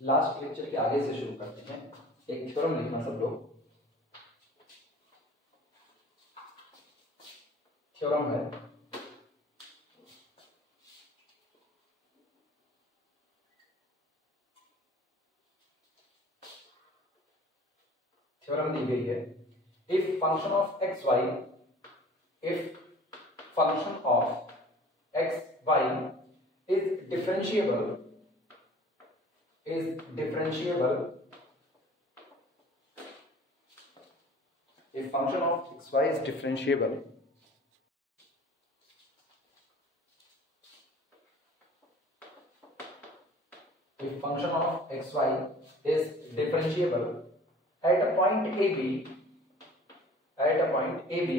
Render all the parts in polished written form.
Last lecture के आगे से शुरू करते हैं। एक थ्योरम लिखना सब लोग। थ्योरम है थ्योरम दी गई है, if function of x y if function of x y is differentiable if function of xy is differentiable at a point AB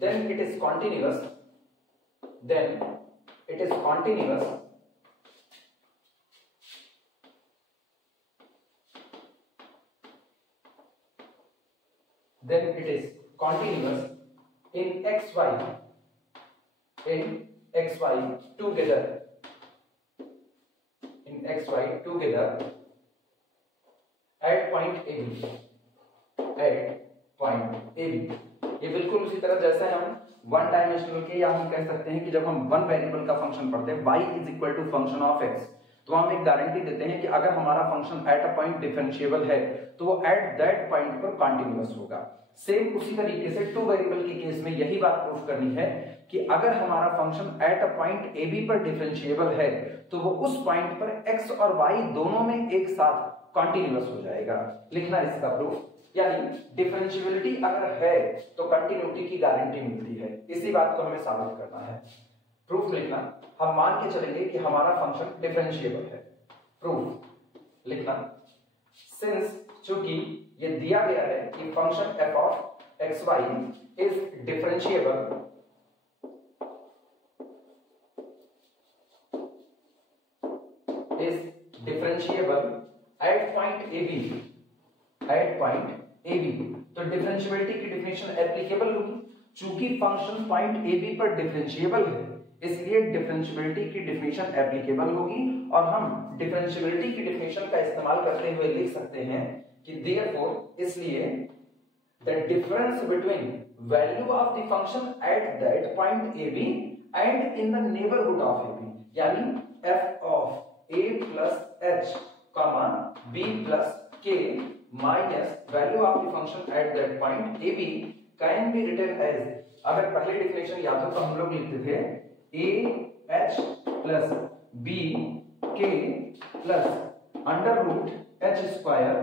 then it is continuous in xy together at point AB ये बिल्कुल उसी तरह जैसे हम one dimensional के, या हम कह सकते हैं कि जब हम वन वेरिएबल का फंक्शन पढ़ते हैं y is equal to function of x, तो हम एक गारंटी देते हैं कि अगर हमारा function at a point differentiable है तो वो एट दैट पॉइंट पर कॉन्टिन्यूअस होगा। सेम उसी तरीके से टू वेरिएबल के केस में यही बात प्रूफ करनी है कि अगर हमारा function at a point AB पर डिफरेंशिएबल है तो वो उस पॉइंट पर x और y दोनों में एक साथ कॉन्टिन्यूअस हो जाएगा। लिखना इसका प्रूफ, यानी डिफरेंशिएबिलिटी अगर है तो कंटिन्यूटी की गारंटी मिलती है। इसी बात को हमें साबित करना है। प्रूफ लिखना, हम मान के चलेंगे कि हमारा फंक्शन डिफरेंशिएबल है। प्रूफ लिखना, सिंस चूंकि ये दिया गया है कि function f of xy is differentiable at point AB, तो डिफरेंशिएबिलिटी की डेफिनेशन एप्लीकेबल होगी। चूंकि फंक्शन पॉइंट AB पर डिफरेंशिएबल है इसलिए डिफरेंशिएबिलिटी की डेफिनेशन एप्लीकेबल होगी, और हम डिफरेंशिएबिलिटी की डेफिनेशन का इस्तेमाल करते हुए लिख सकते हैं कि देयरफॉर, इसलिए the difference between value of the function at that point AB and in the neighbourhood of AB, यानी f of a plus h b plus k minus value of the function at that point AB can be written as, अगर पहले definition याद हो तो हम लोग लिखते थे a h plus b k plus under root h square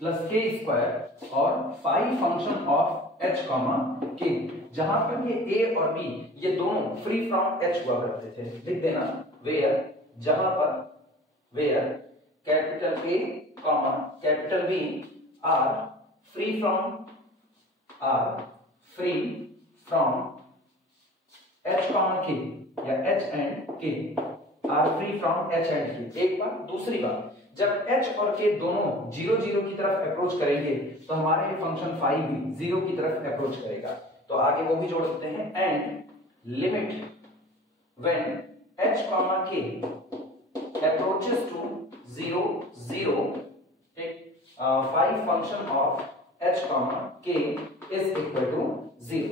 plus k square और phi function of h comma k, जहां पर ये a और b ये दोनों फ्री फ्रॉम h हुआ करते थे। लिख देना वेयर, जहां पर where capital A comma capital B are free from H comma K, या H and K are free from H and K। एक बात। दूसरी बात, जब H और K दोनों 0 0 की तरफ अप्रोच करेंगे तो हमारे फंक्शन फाई भी 0 की तरफ अप्रोच करेगा। तो आगे वो भी जोड़ देते हैं, and limit when H comma K approaches to 0 0 phi function of h comma k is equal to 0।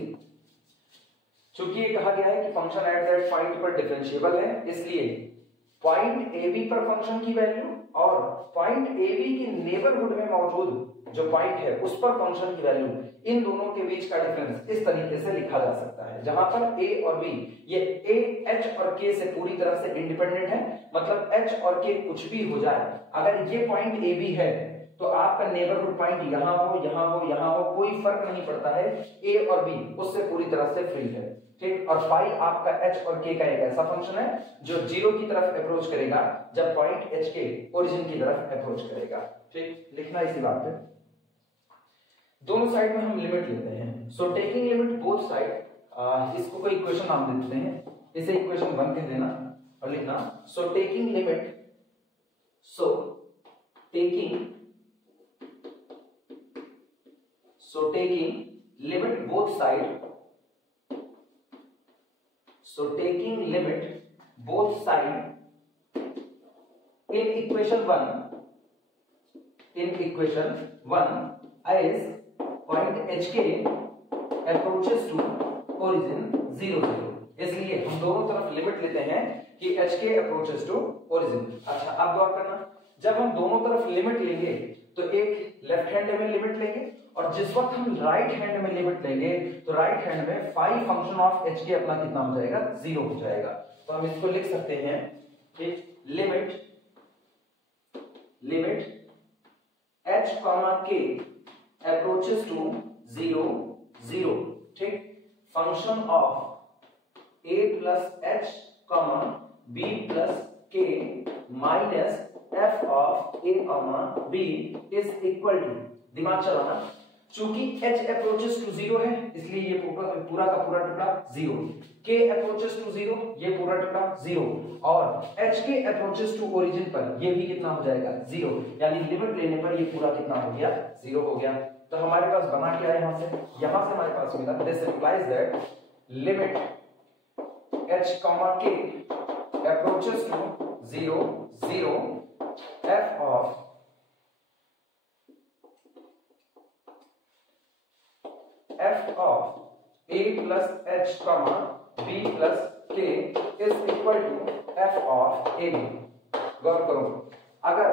चूंकि ये कहा गया है कि फंक्शन एट दैट पॉइंट पर डिफरेंशिएबल है, इसलिए पॉइंट AB पर फंक्शन की वैल्यू और पॉइंट AB के नेबरहुड में मौजूद जो पॉइंट है उस पर फंक्शन की वैल्यू, इन दोनों के बीच का डिफरेंस इस तरीके से लिखा जा सकता है, जहां पर A और B ये A H और K से पूरी तरह से इंडिपेंडेंट है। मतलब H और K कुछ भी हो जाए, अगर ये पॉइंट AB है तो आपका नेबरहुड पॉइंट यहां हो कोई फर्क नहीं पड़ता है, A और B उससे पूरी तरह से फ्री है। ठीक, और फाई आपका H और K का एक ऐसा फंक्शन है जो 0 की तरफ अप्रोच करेगा जब पॉइंट H के ओरिजिन की तरफ अप्रोच करेगा। ठीक, लिखना इसी बात पे। दोनों साइड में हम लिमिट लेते हैं। So taking limit both side, इसको कोई इक्वेशन नाम दे देते हैं, इसे इक्वेशन 1 कह देना और लिखना so taking limit both side So taking limit both side in equation 1 as point HK approaches to origin 0 0, इसलिए हम दोनों तरफ लिमिट लेते हैं कि HK approaches to origin। अच्छा अब गौर करना, जब हम दोनों तरफ लिमिट लेंगे तो एक लेफ्ट हैंड में लिमिट लेंगे और जिस वक्त हम राइट हैंड में लिमिट लेंगे तो राइट हैंड में फाई फंक्शन ऑफ HK अपना कितना हो जाएगा, 0 हो जाएगा। तो हम इसको लिख सकते हैं कि limit h, k approaches to 0 0, ठीक, function of a plus h, b plus k minus f of a, b is equal to, दिमाग चलाना, चूंकि h approaches to 0 है इसलिए ये पूरा का पूरा टुकड़ा 0, k approaches to 0 ये पूरा टुकड़ा 0 और hk approaches to origin पर ये भी कितना हो जाएगा, 0, यानी लिमिट लेने पर ये पूरा कितना हो गया, 0 हो गया। तो हमारे पास बना क्या है, यहां से हमारे पास मिला, this implies that limit h, k approaches to 0 0 f of a plus h, b plus k is equal to f of ab। गौर करो, अगर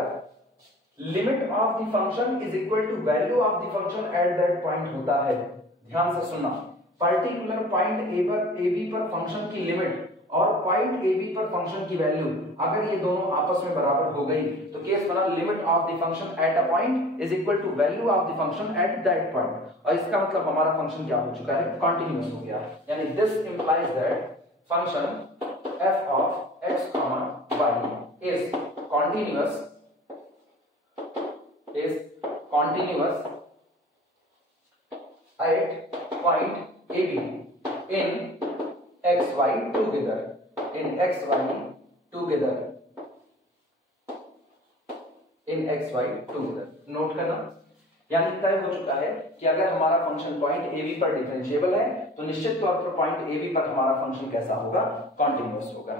limit of the function is equal to value of the function at that point होता है, ध्यान से सुनना, particular point A B पर function की लिमिट और पॉइंट ए बी पर फंक्शन की वैल्यू अगर ये दोनों आपस में बराबर हो गई तो केस बना limit of the function at a point is equal to value of the function at that point, और इसका मतलब हमारा फंक्शन क्या हो चुका है, कंटीन्यूअस हो गया। यानी this implies that function f of x, y is continuous at point AB in xy together, note करना, यानी तय हो चुका है कि अगर हमारा फंक्शन पॉइंट ए बी पर डिफरेंशिएबल है तो निश्चित तौर पर पॉइंट ए बी पर हमारा फंक्शन कैसा होगा, कॉन्टिन्यूअस होगा।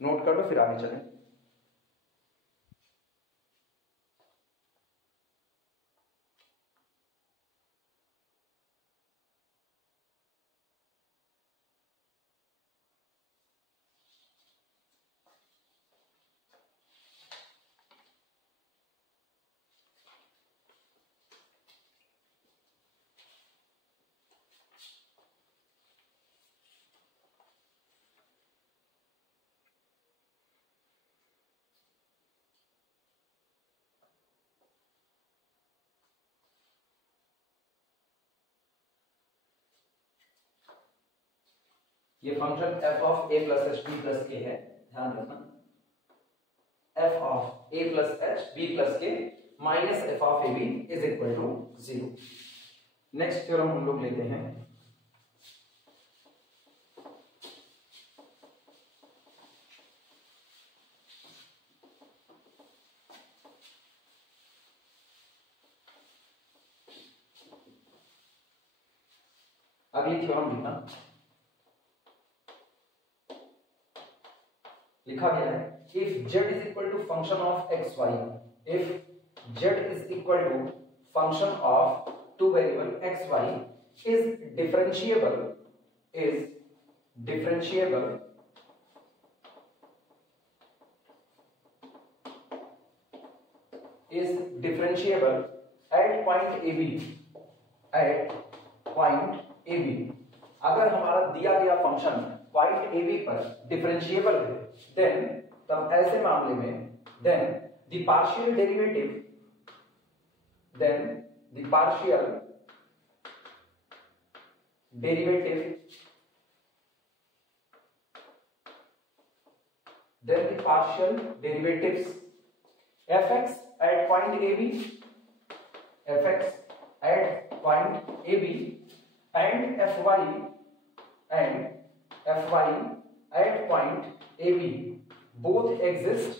नोट कर लो फिर आगे चलें। ये function f of a plus h b plus k है, ध्यान रखना, f of a plus h b plus k minus f of a b is equal to 0। Next theorem हम लोग लेते हैं, अगली थ्योरम लिखा गया है, if z is equal to function of xy, if z is equal to function of two variable xy is differentiable at point AB, अगर हमारा दिया गया फंक्शन पॉइंट ए बी पर डिफरेंशिएबल है देन तब ऐसे मामले में then the partial derivative fx at point AB and fy at point AB both exist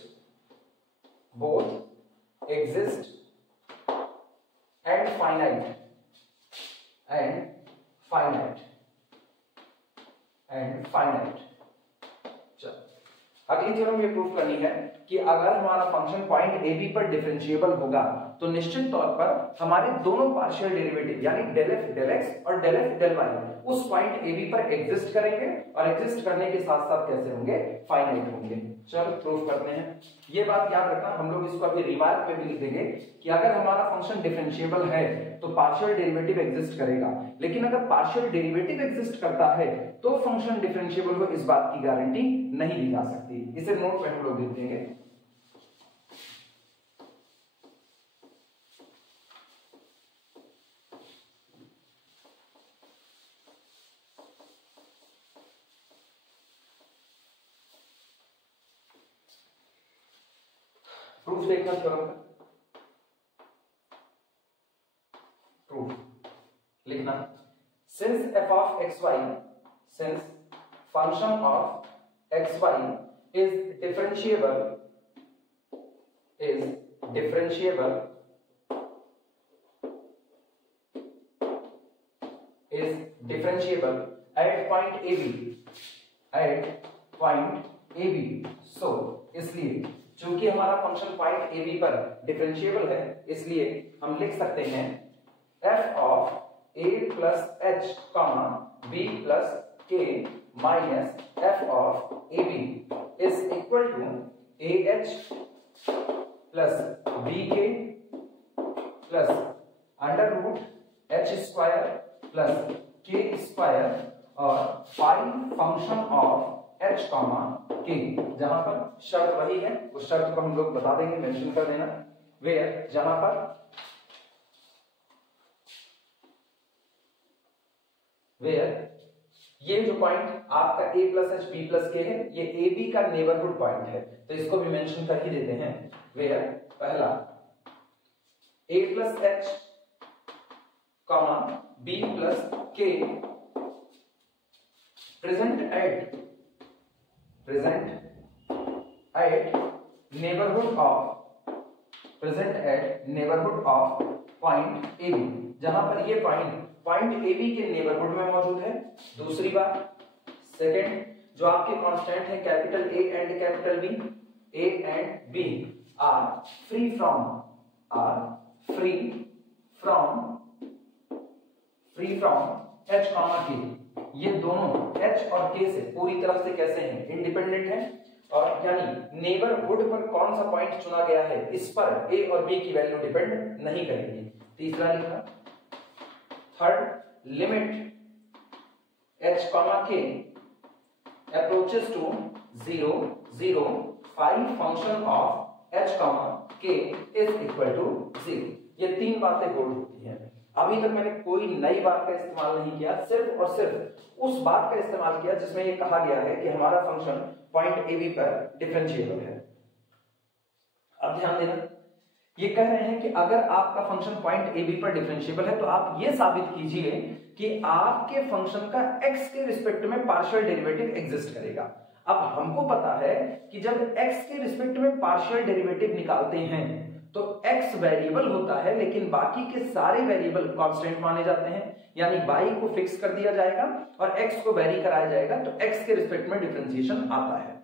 and finite चलो अगली थ्योरम ये प्रूफ करनी है कि अगर हमारा फंक्शन पॉइंट ए बी पर डिफरेंशिएबल होगा तो निश्चित तौर पर हमारे दोनों पार्शियल डेरिवेटिव यानी डेल एफ डेल एक्स और डेल एफ डेल वाई उस पॉइंट ए बी पर एग्जिस्ट करेंगे और एग्जिस्ट करने के साथ साथ कैसे होंगे, फाइनाइट होंगे। चलो प्रूफ करते हैं। ये बात याद रखना, हम लोग इसको अभी रिमार्क में भी लिख देंगे कि अगर हमारा फंक्शन डिफरेंशिएबल है तो पार्शियल डेरिवेटिव एग्जिस्ट करेगा, लेकिन अगर पार्शियल डेरिवेटिव एग्जिस्ट करता है तो फंक्शन डिफरेंशिएबल हो, इस बात की गारंटी नहीं दी जा सकती। इसे नोट पे हम लोग लिख देंगे। प्रूफ देखना थ्योरम का, प्रूफ लिखना। Since f of xy, since function of xy is differentiable at point AB, so इसलिए चूंकि हमारा फंक्शन पॉइंट ए बी पर डिफरेंशिएबल है, इसलिए हम लिख सकते हैं f of a plus h comma b plus k minus f of ab is equal to ah plus bk plus under root h square plus k square और find function of h comma k, जहां पर शर्त वही है उस शर्त को हम लोग बता देंगे, मेंशन कर देना। वेयर जहां पर ये जो पॉइंट आपका a plus H B plus K है, ये ए बी का नेबरहुड पॉइंट है, तो इसको भी मेंशन कर ही देते हैं। वेयर पहला a plus H comma b plus के present at neighborhood of point AB, जहां पर ये पॉइंट AB के नेबरहुड में मौजूद है। दूसरी बात, सेकंड, जो आपके कांस्टेंट है capital A and capital B, A and B are free from H comma K, ये दोनों H और K से पूरी तरह से कैसे हैं, इंडिपेंडेंट हैं, और यानी नेबरहुड पर कौन सा पॉइंट चुना गया है इस पर A और B की वैल्यू डिपेंड नहीं करेगी। तीसरा लिखना, third, limit H comma K approaches to 0 0 फाइंड function of H comma K is equal to 0। ये तीन बातें होल्ड होती हैं। अभी तक मैंने कोई नई बात का इस्तेमाल नहीं किया, सिर्फ और सिर्फ उस बात का इस्तेमाल किया जिसमें ये कहा गया है कि हमारा फंक्शन पॉइंट ए बी पर डिफरेंशिएबल है। अब ध्यान देना, ये कह रहे हैं कि अगर आपका फंक्शन पॉइंट ए बी पर डिफरेंशिएबल है तो आप ये साबित कीजिए कि आपके फंक्शन का x के रिस्पेक्ट में पार्शियल डेरिवेटिव एग्जिस्ट करेगा। अब हमको पता है कि जब x के रिस्पेक्ट में पार्शियल डेरिवेटिव निकालते हैं तो x वेरिएबल होता है, लेकिन बाकी के सारे वेरिएबल कांस्टेंट माने जाते हैं, यानी y को फिक्स कर दिया जाएगा और x को वेरी कराया जाएगा, तो x के रिस्पेक्ट में डिफरेंशिएशन आता है।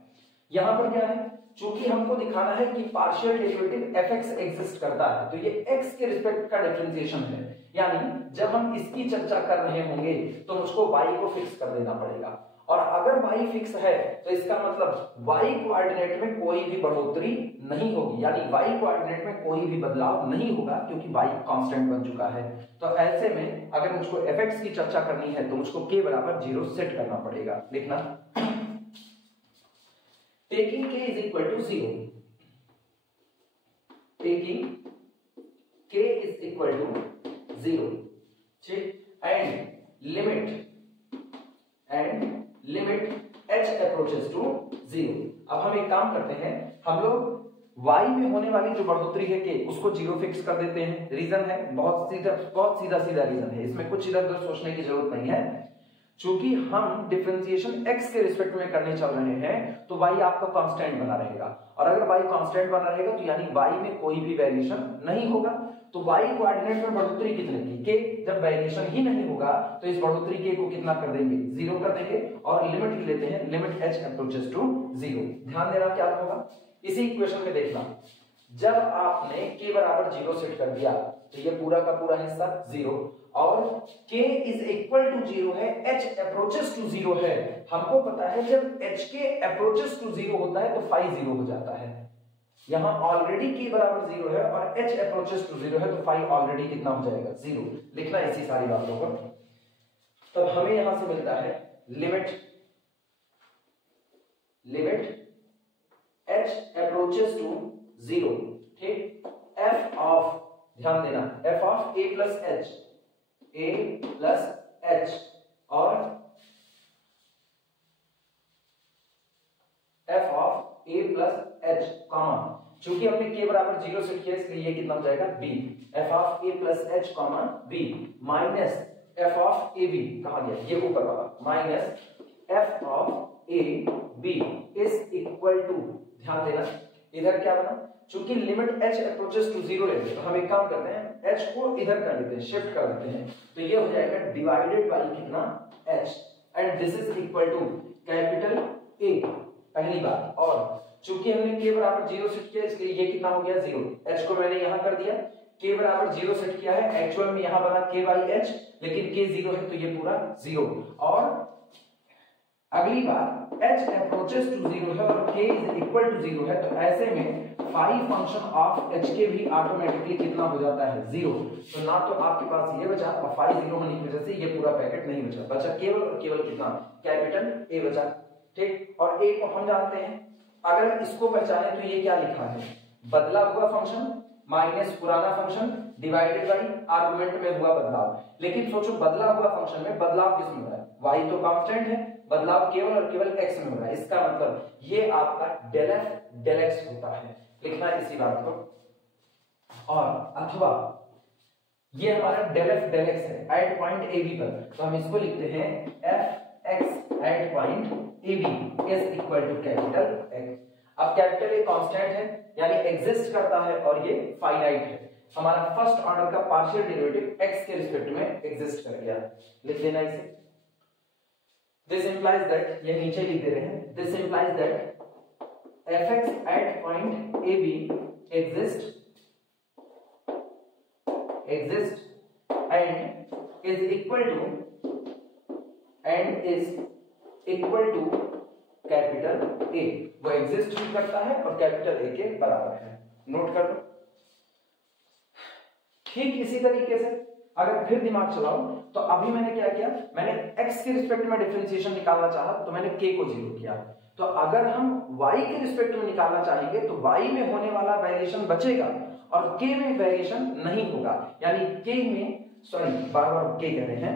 यहां पर क्या है, चूंकि हमको दिखाना है कि पार्शियल डेरिवेटिव fx एग्जिस्ट करता है, तो ये x के रिस्पेक्ट का डिफरेंशिएशन है, यानी जब हम इसकी चर्चा कर रहे होंगे तो मुझको y को फिक्स कर देना पड़ेगा, और अगर y फिक्स है तो इसका मतलब y कोऑर्डिनेट में कोई भी बढ़ोतरी नहीं होगी, यानी y कोऑर्डिनेट में कोई भी बदलाव नहीं होगा क्योंकि y कांस्टेंट बन चुका है। तो ऐसे में अगर मुझको fx की चर्चा करनी है तो मुझको k बराबर 0 सेट करना पड़ेगा। लिखना, taking k is equal to 0, taking k is equal to 0, and limit h approaches to 0। अब हम एक काम करते हैं, हम लोग y में होने वाली जो बढ़ोतरी है k उसको 0 फिक्स कर देते हैं। रीजन है बहुत सीधा रीजन है, इसमें कुछ इधर उधर सोचने की जरूरत नहीं है। चूंकि हम डिफरेंशिएशन x के रिस्पेक्ट में करने चल रहे हैं तो y आपका कांस्टेंट बना रहेगा, और अगर y कांस्टेंट बना रहेगा तो यानी y में कोई भी वेरिएशन नहीं होगा। तो y कोऑर्डिनेट में बढ़ोतरी कितने की, k, जब वेरिएशन ही नहीं होगा तो इस बढ़ोतरी k को कितना कर देंगे, 0 कर देंगे, और लिमिट लेते हैं, लिमिट h अप्रोचेस टू 0। ध्यान देना क्या होगा, इसी इक्वेशन में देखना, जब आपने k बराबर 0 सेट कर दिया तो ये पूरा का पूरा हिस्सा 0, और k इज इक्वल टू 0 है, h अप्रोचेस टू 0 है। हमको पता है जब h के अप्रोचेस टू 0 होता है तो फाई 0 हो जाता है। यहां ऑलरेडी k बराबर 0 है और h अप्रोचेस टू 0 है तो फाई ऑलरेडी कितना हो जाएगा, 0। लिखना इसी सारी बातों को। तब हमें यहां से मिलता है लिमिट h अप्रोचेस टू 0, ठीक, f ऑफ, ध्यान देना, f of a plus h और f of a plus h, comma, चूंकि हमने k बराबर 0 सेट किया इसलिए ये कितना हो जाएगा, b, f of a plus h comma b minus f of a b, कहा गया ये ऊपर वाला, minus f of a b is equal to, ध्यान देना इधर क्या बना, चूंकि लिमिट h अप्रोचेस टू 0 लेते हैं तो हम एक काम करते हैं, h को इधर कर देते हैं, शिफ्ट कर देते हैं, तो ये हो जाएगा डिवाइडेड बाय कितना, h, and this is equal to capital A, पहली बात। और चूंकि हमने k बराबर 0 सेट किया इसलिए ये कितना हो गया, 0, h को मैंने यहां कर दिया, k बराबर 0 सेट किया है, एक्चुअल में यहां बना k बाई h, लेकिन k 0 है तो ये पूरा 0, और अगली बात h अप्रोचेस टू 0 है और k इज इक्वल टू 0 है, तो ऐसे में फाई फंक्शन ऑफ h के भी ऑटोमेटिकली कितना हो जाता है, 0। तो ना तो आपके पास ये बचा, और फाई 0 होने की वजह से ये पूरा पैकेट नहीं बचा, बचा केवल और केवल कितना, कैपिटल A बचा, ठीक। और A को हम जानते हैं, अगर इसको पहचाने तो ये क्या लिखा है, बदला हुआ फंक्शन माइनस पुराना फंक्शन डिवाइडेड बाई आर्गुमेंट में हुआ बदलाव। लेकिन सोचो बदला हुआ फंक्शन में बदलाव किस में हो रहा है, y तो कांस्टेंट है, बदलाव केवल और केवल x में हो रहा है, इसका मतलब ये आपका डेल f डेल x होता है, लिखना है इसी बात को। और अथवा ये हमारा डेल f डेल x है एट पॉइंट a b पर, तो हम इसको लिखते हैं f x at point a b is equal to capital x। अब कैपिटल A कांस्टेंट है यानी एग्जिस्ट करता है और ये फाइनाइट है, हमारा फर्स्ट ऑर्डर का पार्शियल डेरिवेटिव x के रिस्पेक्ट में एग्जिस्ट कर गया, लिख देना इसे। दिस इंप्लाइज दैट, ये नीचे लिख दे रहे हैं, this implies that fx at point AB exist and is equal to capital A, वो एग्जिस्ट भी करता है और कैपिटल A के बराबर है, नोट कर लो। ठीक इसी तरीके से अगर फिर दिमाग चलाओ तो अभी मैंने क्या किया, मैंने x के रिस्पेक्ट में डिफरेंशिएशन निकालना चाहा तो मैंने k को 0 किया, तो अगर हम y के रिस्पेक्ट में निकालना चाहेंगे तो y में होने वाला वेरिएशन बचेगा और k में वेरिएशन नहीं होगा, यानी k में, सॉरी बार बार k कह रहे हैं,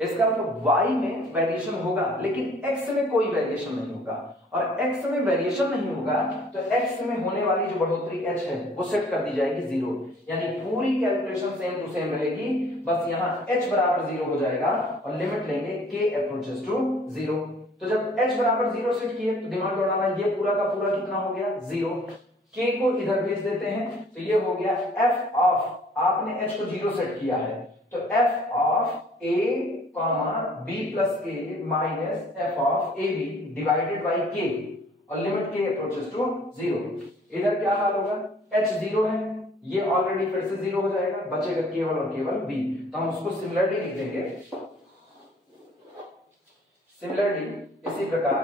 इसका मतलब y में वेरिएशन होगा लेकिन x में कोई वेरिएशन नहीं होगा, और x में वेरिएशन नहीं होगा तो x में होने वाली जो बढ़ोतरी h है वो सेट कर दी जाएगी 0, यानी पूरी कैलकुलेशन सेम टू सेम रहेगी, बस यहाँ h बराबर 0 हो जाएगा और लिमिट लेंगे k अप्रोचेस टू 0। तो जब h बराबर 0 सेट किए तो दिमाग दौड़ाना, ये पूरा का पूरा कितना हो गया 0, k को इधर भेज देते हैं तो ये हो गया f ऑफ, आपने h को 0 सेट किया है तो f of a b plus a minus f of a b divided by k और लिमिट k अप्रोचेस टू 0। इधर क्या हाल होगा, h 0 है, ये ऑलरेडी फिर से 0 हो जाएगा, बचेगा केवल और केवल b, तो हम उसको सिमिलरली लिख देंगे, सिमिलरली इसी प्रकार,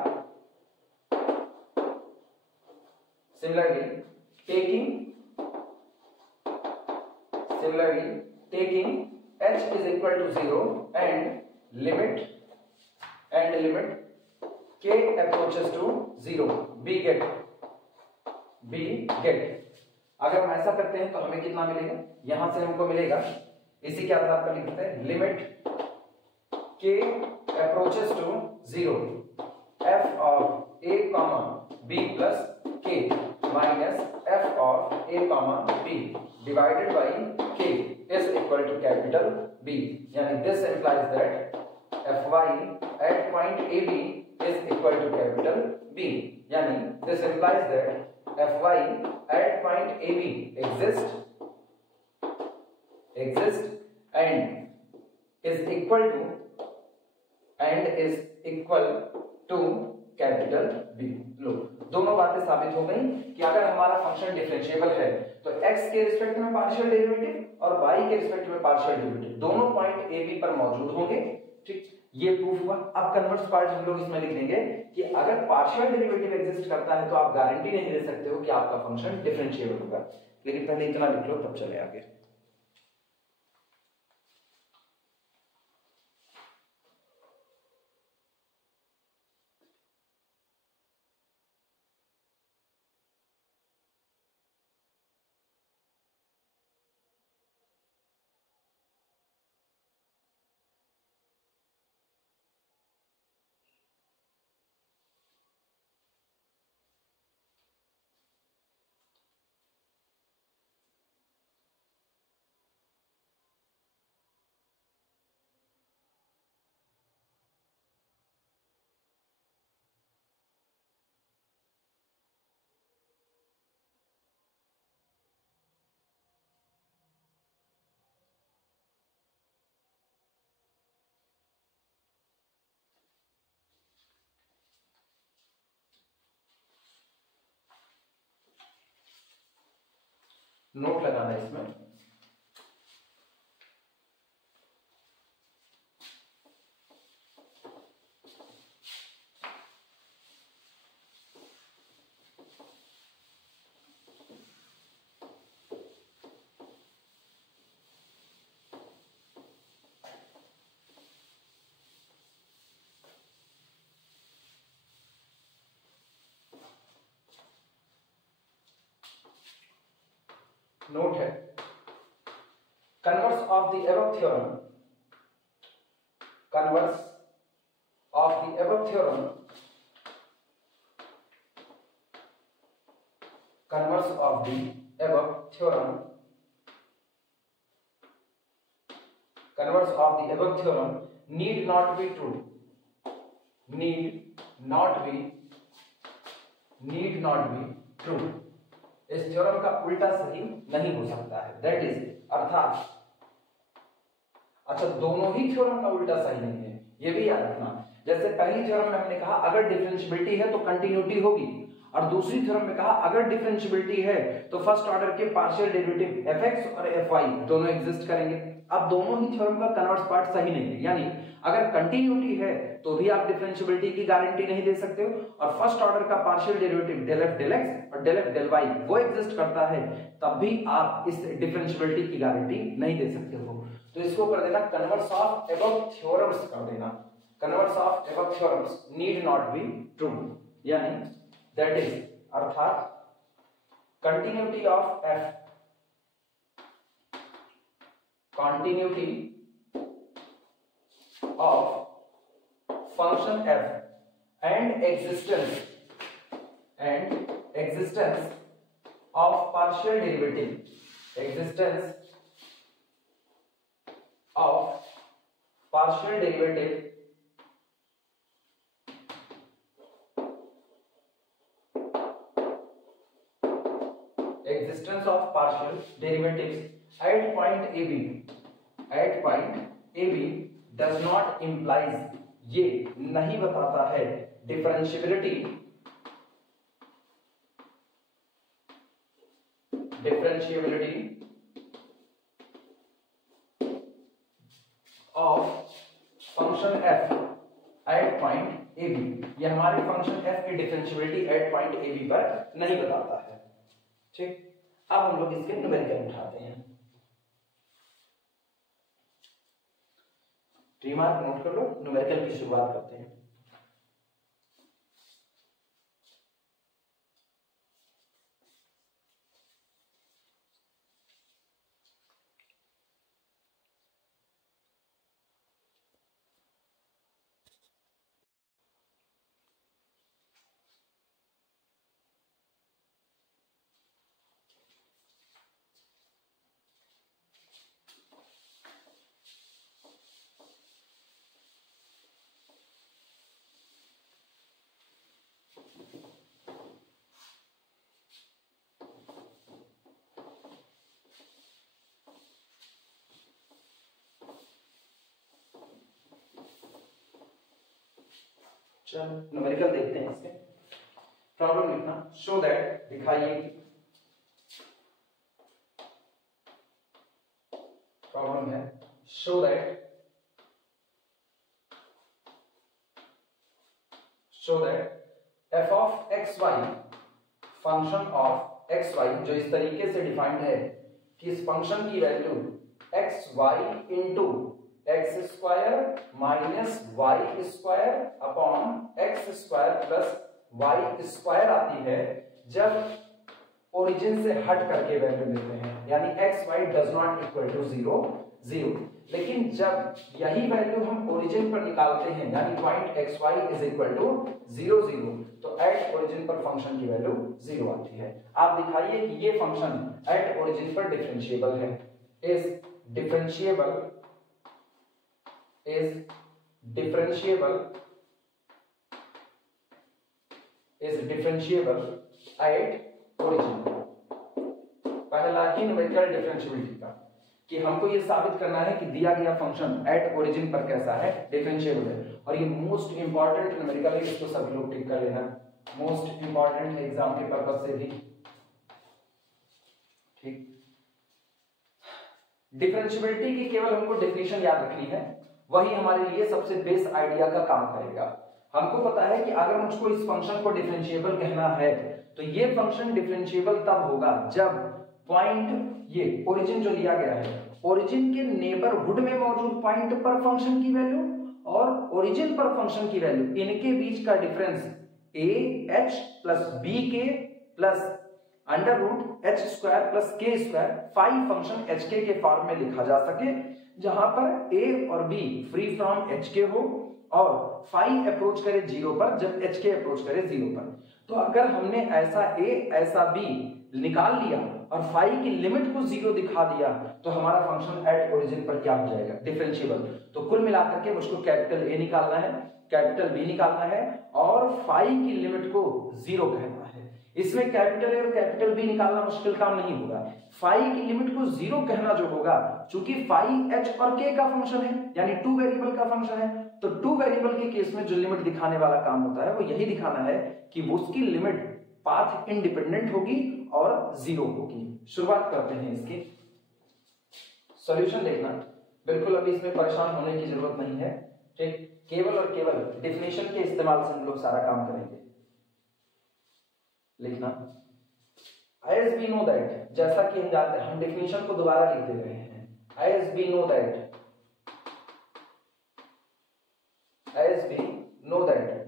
similarly taking h is equal to 0 and limit k approaches to 0 b get। अगर हम ऐसा करते हैं तो हमें कितना मिलेगा, यहां से हमको मिलेगा, इसी के आधार पर लिखते हैं, limit k approaches to 0 f of a comma b plus k minus f of a comma b divided by k is equal to capital B, यानी this implies that fy at point AB is equal to capital B, यानी this implies that fy at point AB exists and is equal to capital B। लो, दोनों बातें साबित हो गई कि अगर हमारा फंक्शन डिफरेंशिएबल है तो x के रिस्पेक्ट में पार्शियल डेरिवेटिव और y के रिस्पेक्ट में पार्शियल डेरिवेटिव दोनों पॉइंट ए बी पर मौजूद होंगे। ठीक, ये प्रूफ हुआ। अब कन्वर्स पार्ट हम लोग इसमें लिख देंगे कि अगर पार्शियल डेरिवेटिव एग्जिस्ट करता है तो आप गारंटी नहीं दे सकते हो कि आपका फंक्शन डिफरेंशिएबल होगा, लेकिन पहले इतना लिख लो तब चले आगे। नोट लगाना है इसमें। नोट है, converse of the above theorem, converse of the above theorem, converse of the above theorem, converse of the above theorem need not be true, need not be true। इस थ्योरम का उल्टा सही नहीं हो सकता है, दैट इज, अर्थात, अच्छा दोनों ही थ्योरम का उल्टा सही नहीं है, ये भी याद रखना। जैसे पहली थ्योरम में हमने कहा अगर डिफरेंशियबिलिटी है तो कंटिन्यूटी होगी, और दूसरी थ्योरम में कहा अगर डिफरेंशियबिलिटी है तो फर्स्ट ऑर्डर के पार्शियल डेरिवेटिव fx और fy दोनों एग्जिस्ट करेंगे। अब दोनों ही थ्योरम का कन्वर्स पार्ट सही नहीं है, यानी अगर कंटिन्यूटी है तो भी आप डिफरेंशियबिलिटी की गारंटी नहीं दे सकते हो, और फर्स्ट ऑर्डर का partial derivative del f del x और del f del y वो एग्जिस्ट करता है, तब भी आप इस डिफरेंशियबिलिटी की गारंटी नहीं दे सकते हो। तो इसको कर देना कन्वर्स ऑफ अबव थ्योरम्स कर देना, converse of above theorems need not be true, यानी दैट इज, अर्थात continuity of f, continuity of function f and existence of partial derivative, existence of partial derivative at point AB does not implies, ये नहीं बताता है differentiability of function f at point AB, ये हमारे function f की differentiability at point AB पर नहीं बताता है। ठीक, अब हम लोग इसके न्यूमेरिकल उठाते हैं। रिमार्क नोट कर लो, न्यूमेरिकल की शुरुआत करते हैं। चलो न्यूमेरिकल देखते हैं इसके। प्रॉब्लम लिखना, शो दैट, दिखाइए कि प्रॉब्लम है show that f of x y function of x y जो इस तरीके से डिफाइंड है कि इस फंक्शन की value x y into x square minus y square upon x square plus y square आती है जब ओरिजिन से हट करके वैल्यू लेते हैं, यानी x y does not equal to 0 लेकिन जब यही वैल्यू हम ओरिजिन पर निकालते हैं यानी point x y is equal to 0 तो एट ओरिजिन पर फंक्शन की वैल्यू 0 आती है। आप दिखाइए कि ये फंक्शन एट ओरिजिन पर डिफरेंशिएबल है, इज डिफरेंशिएबल एट ओरिजिन। पहला ही न्यूमेरिकल डिफरेंशिएबिलिटी का कि हमको ये साबित करना है कि दिया गया फंक्शन एट ओरिजिन पर कैसा है, डिफरेंशिएबल है। और ये मोस्ट इंपॉर्टेंट न्यूमेरिकल है, इसको सभी लोग टिक कर लेना, मोस्ट इंपॉर्टेंट है एग्जाम के पर्पस से भी। ठीक, डिफरेंशिएबिलिटी की केवल हमको डेफिनेशन याद रखनी है, वही हमारे लिए सबसे बेस आइडिया का काम करेगा। हमको पता है कि अगर मुझको इस फंक्शन को डिफरेंशिएबल कहना है तो ये फंक्शन डिफरेंशिएबल तब होगा जब पॉइंट ये ओरिजिन जो लिया गया है, ओरिजिन के नेबरहुड में मौजूद पॉइंट पर फंक्शन की वैल्यू और ओरिजिन पर फंक्शन की वैल्यू, इनके बीच का difference a h plus b k plus under root h square plus k square phi function h k के फॉर्म में लिखा जा सके, जहां पर a और b free from h k हो और फाई अप्रोच करे 0 पर जब h k अप्रोच करे 0 पर। तो अगर हमने ऐसा a ऐसा b निकाल लिया और फाई की लिमिट को 0 दिखा दिया तो हमारा फंक्शन एट ओरिजिन पर क्या हो जाएगा, डिफरेंशिएबल। तो कुल मिलाकर के मुझको कैपिटल A निकालना है, कैपिटल B निकालना है और फाई की लिमिट को 0 कहना है। इसमें कैपिटल A और कैपिटल B निकालना मुश्किल काम नहीं होगा। फाई की लिमिट को 0 कहना जो होगा, चूंकि फाई h और k का फंक्शन है यानी 2 वेरिएबल का फंक्शन है, तो 2 वेरिएबल के केस में जो लिमिट दिखाने वाला काम होता है वो यही दिखाना है कि उसकी लिमिट पाथ इंडिपेंडेंट होगी और 0 होगी। शुरुआत करते हैं इसकी, सॉल्यूशन देखना। बिल्कुल अभी इसमें परेशान होने की जरूरत नहीं है, ठीक, केवल और केवल डेफिनेशन के इस्तेमाल से हम लोग सारा काम करेंगे। लिखना, as we know that, जैसा कि हम जानते हैं, हम डेफिनेशन को दोबारा लिख दे रहे हैं। as we know that,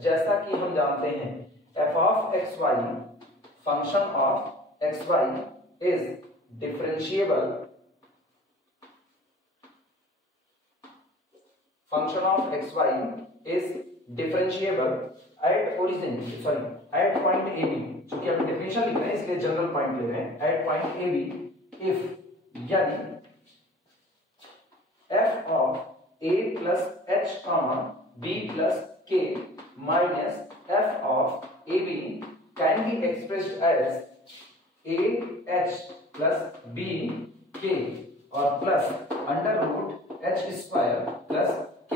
जैसा कि हम जानते हैं f of x y function of x y is differentiable, function of x y is differentiable at origin, sorry at point a b, चूंकि हम डेफिनेशन लिख रहे हैं इसलिए जनरल पॉइंट ले रहे हैं, at point a b if यानी f of a plus h comma b plus k minus f of a b can be expressed as a h plus b k और plus under root h square plus k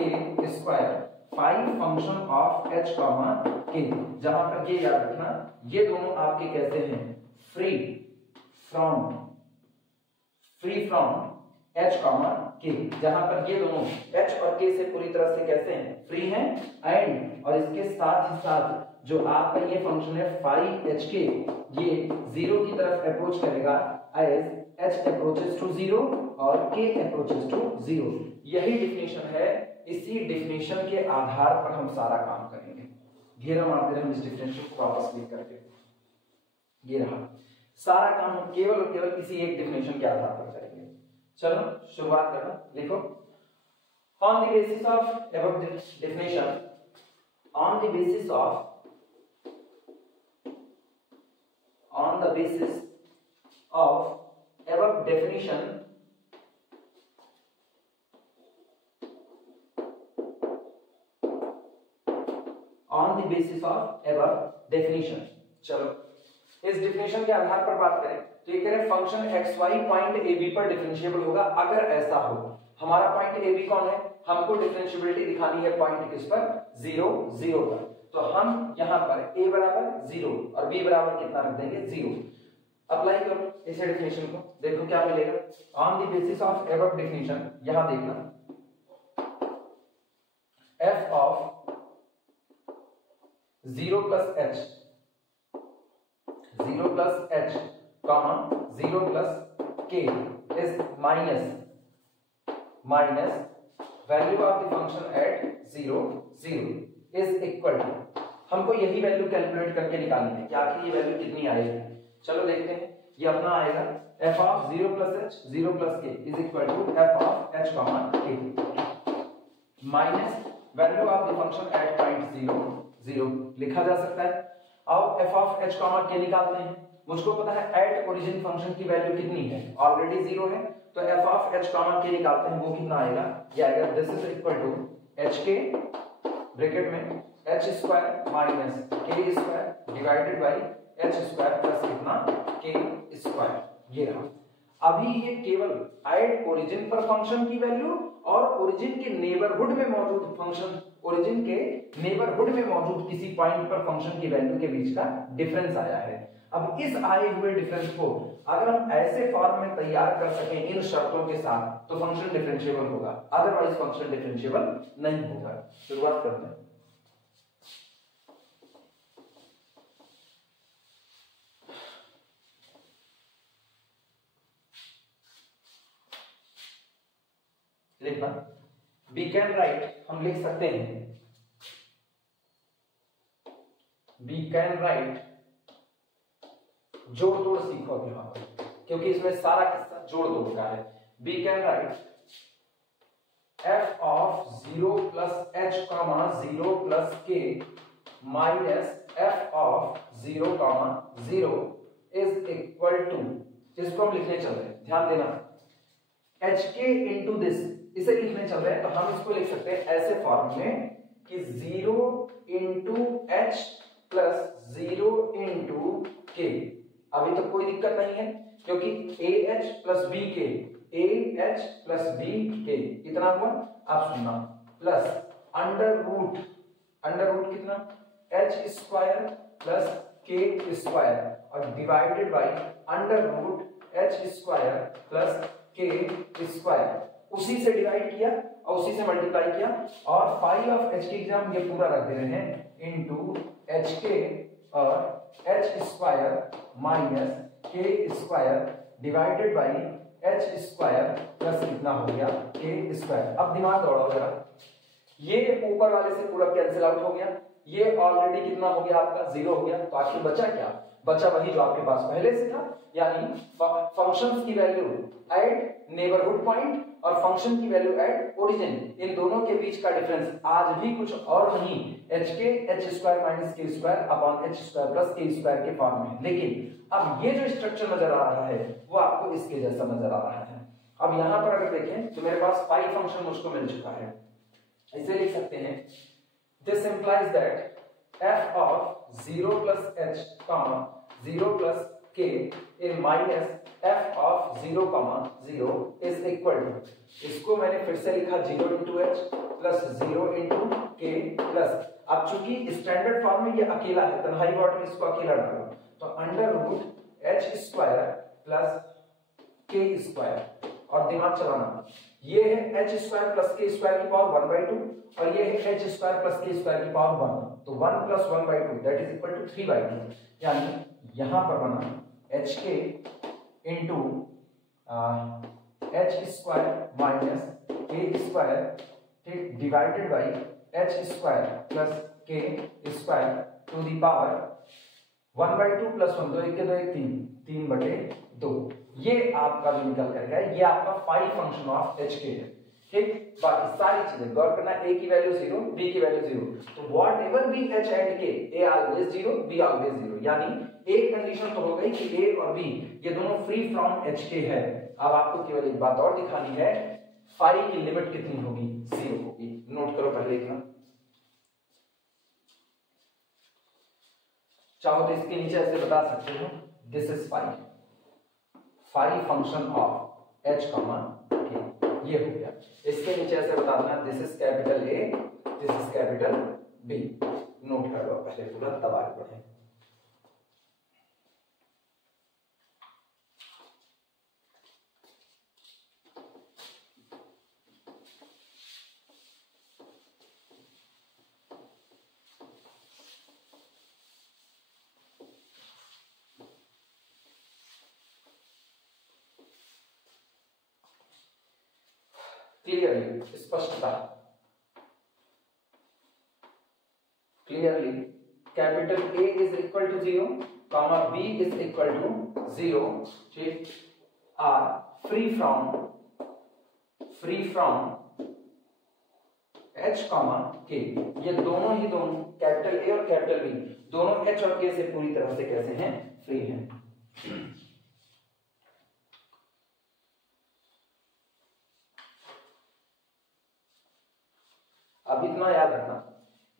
square phi function of h comma k, जहां पर ये याद रखना ये दोनों आपके कहते हैं free from h comma k, जहां पर ये दोनों h और k से पूरी तरह से कैसे हैं, फ्री हैं। एंड और इसके साथ ही साथ जो आपका ये फंक्शन है फाई h k, ये 0 की तरफ अप्रोच करेगा एज h अप्रोचेस टू 0 और k अप्रोचेस टू 0। यही डेफिनेशन है, इसी डेफिनेशन के आधार पर हम सारा काम करेंगे। घेरा मारते रहे हम इस डेफिनेशन को वापस लिख करके, ये रहा सारा काम हम केवल और केवल इसी एक डेफिनेशन के आधार पर करेंगे। चलो शुरुआत करना, लिखो, on the basis of above definition, on the basis of above definition, on the basis of above definition. चलो इस डेफिनेशन के आधार पर बात करें तो ये कह रहे function x y point A B पर डिफरेंशिएबल होगा अगर ऐसा हो। हमारा पॉइंट ए बी कौन है, हमको डिफरेंशिएबिलिटी दिखानी है पॉइंट किस पर, 0 0 पर। तो हम यहां पर a बराबर 0 और b बराबर कितना रख देंगे, 0। अप्लाई करो इस डेफिनेशन को, देखो क्या मिलेगा। On the basis of above definition, यहां देखना f of 0 plus h 0 plus h comma 0 plus k is minus value of the function at 0 0 is equal to, हमको यही वैल्यू कैलकुलेट करके निकालनी है कि आखिर ये वैल्यू कितनी आएगी। चलो देखते हैं, ये अपना आएगा f of 0 plus h 0 plus k is equal to f of h comma k minus value of the function at point 0 0 लिखा जा सकता है। अब f of h comma k निकालते हैं। मुझको पता है एट ओरिजिन फंक्शन की वैल्यू कितनी है, ऑलरेडी 0 है, तो f of h comma k निकालते हैं, वो कितना आएगा, ये आएगा this is equal to hk bracket में h square minus k square divided by h square plus कितना k स्क्वायर। ये रहा। अभी ये केवल एट ओरिजिन पर फंक्शन की वैल्यू और ओरिजिन के नेबरहुड में मौजूद फंक्शन, ओरिजिन के नेबरहुड में मौजूद किसी पॉइंट पर फंक्शन की वैल्यू के बीच का डिफरेंस आया है। अब इस आए हुए डिफरेंस को अगर हम ऐसे फॉर्म में तैयार कर सकें इन शर्तों के साथ तो फंक्शन डिफरेंशिएबल होगा, अदरवाइज फंक्शन डिफरेंशिएबल नहीं होगा। शुरुआत करते हैं। लिखना वी कैन राइट, हम लिख सकते हैं वी कैन राइट, जोड़ तोड़ सीखो अब यहां पर क्योंकि इसमें सारा किस्सा जोड़ तोड़ का है। We can write f of 0 plus h comma 0 plus k minus f of 0 comma 0 is equal to, इसको हम लिखने चल रहे हैं, ध्यान देना, hk इंटू दिस, इसे लिखने चल रहे हैं तो हम इसको लिख सकते हैं ऐसे फॉर्म में कि 0 into h plus 0 into k। अभी तो कोई दिक्कत नहीं है क्योंकि ah plus bk, ah plus bk कितना हुआ, आप सुनना, प्लस अंडर रूट कितना, h square plus k square और divided by under root h square plus k square. उसी से डिवाइड किया और उसी से मल्टीप्लाई किया और फाई ऑफ h की एग्जाम ये पूरा रख दे रहे हैं इनटू hk और h square minus k square divided by h square plus कितना हो गया k स्क्वायर। अब दिमाग दौड़ाओ जरा, ये ऊपर वाले से पूरा कैंसिल आउट हो गया, ये ऑलरेडी कितना हो गया आपका 0 हो गया, तो आखिर बचा क्या, बचा वही जो आपके पास पहले से था, यानी फंक्शंस की वैल्यू एट नेबरहुड पॉइंट और फंक्शन की वैल्यू एट ओरिजिन, इन दोनों के बीच का डिफरेंस आज भी कुछ और नहीं hk h square minus k square upon h square plus k square के फॉर्म में। लेकिन अब ये जो स्ट्रक्चर नजर आ रहा है वो आपको इसके जैसा नजर आ रहा है। अब यहां पर अगर देखें तो मेरे पास पाई फंक्शन मुझको मिल चुका है, इसे लिख सकते हैं this implies that f of 0 plus h comma 0 plus k in minus f of 0 0 is equal to, इसको मैंने फिर से लिखा 0 into h plus 0 into k plus, अब चूंकि स्टैंडर्ड फॉर्म में ये अकेला है, तन्हाई वर्ड में इसको अकेला डालो तो under root h square plus k square और दिमाग चलाना, ये है h square plus k square की पावर 1/2 और ये है h square plus k square की पावर 1, तो 1 plus 1/2 that is equal to 3/2, यानी यहां पर बना hk into h square minus k square, ठीक, divided by h square plus k square to the power 1/2 plus 1, 2 1 के 2 1 3 3/2, ये आपका जो निकल कर गया, ये आपका फाई फंक्शन ऑफ hk है, ठीक। बाकी सारी चीजें गौर करना, a की वैल्यू 0, b की वैल्यू 0, तो whatever B h and k, a always 0, b always 0, यानी एक कंडीशन तो हो गई कि a और b ये दोनों फ्री फ्रॉम hk है। अब आपको केवल एक बात और दिखानी है, फाई की लिमिट कितनी होगी, 0 होगी। नोट करो पहले इतना, चाहो तो इसके नीचे ऐसे बता सकते हो, this is phi, phi function of h comma k, ये हो गया। इसके नीचे ऐसे बता देना, this is capital A, this is capital B। Note कर लो पहले पूरा, तब आगे बढ़े। क्लियरली, स्पष्टता, clearly capital A is equal to 0, comma B is equal to 0, ठीक, are free from h comma k, ये दोनों कैपिटल A और कैपिटल B दोनों h और k से पूरी तरह से कैसे हैं, फ्री हैं। अब इतना याद रखना,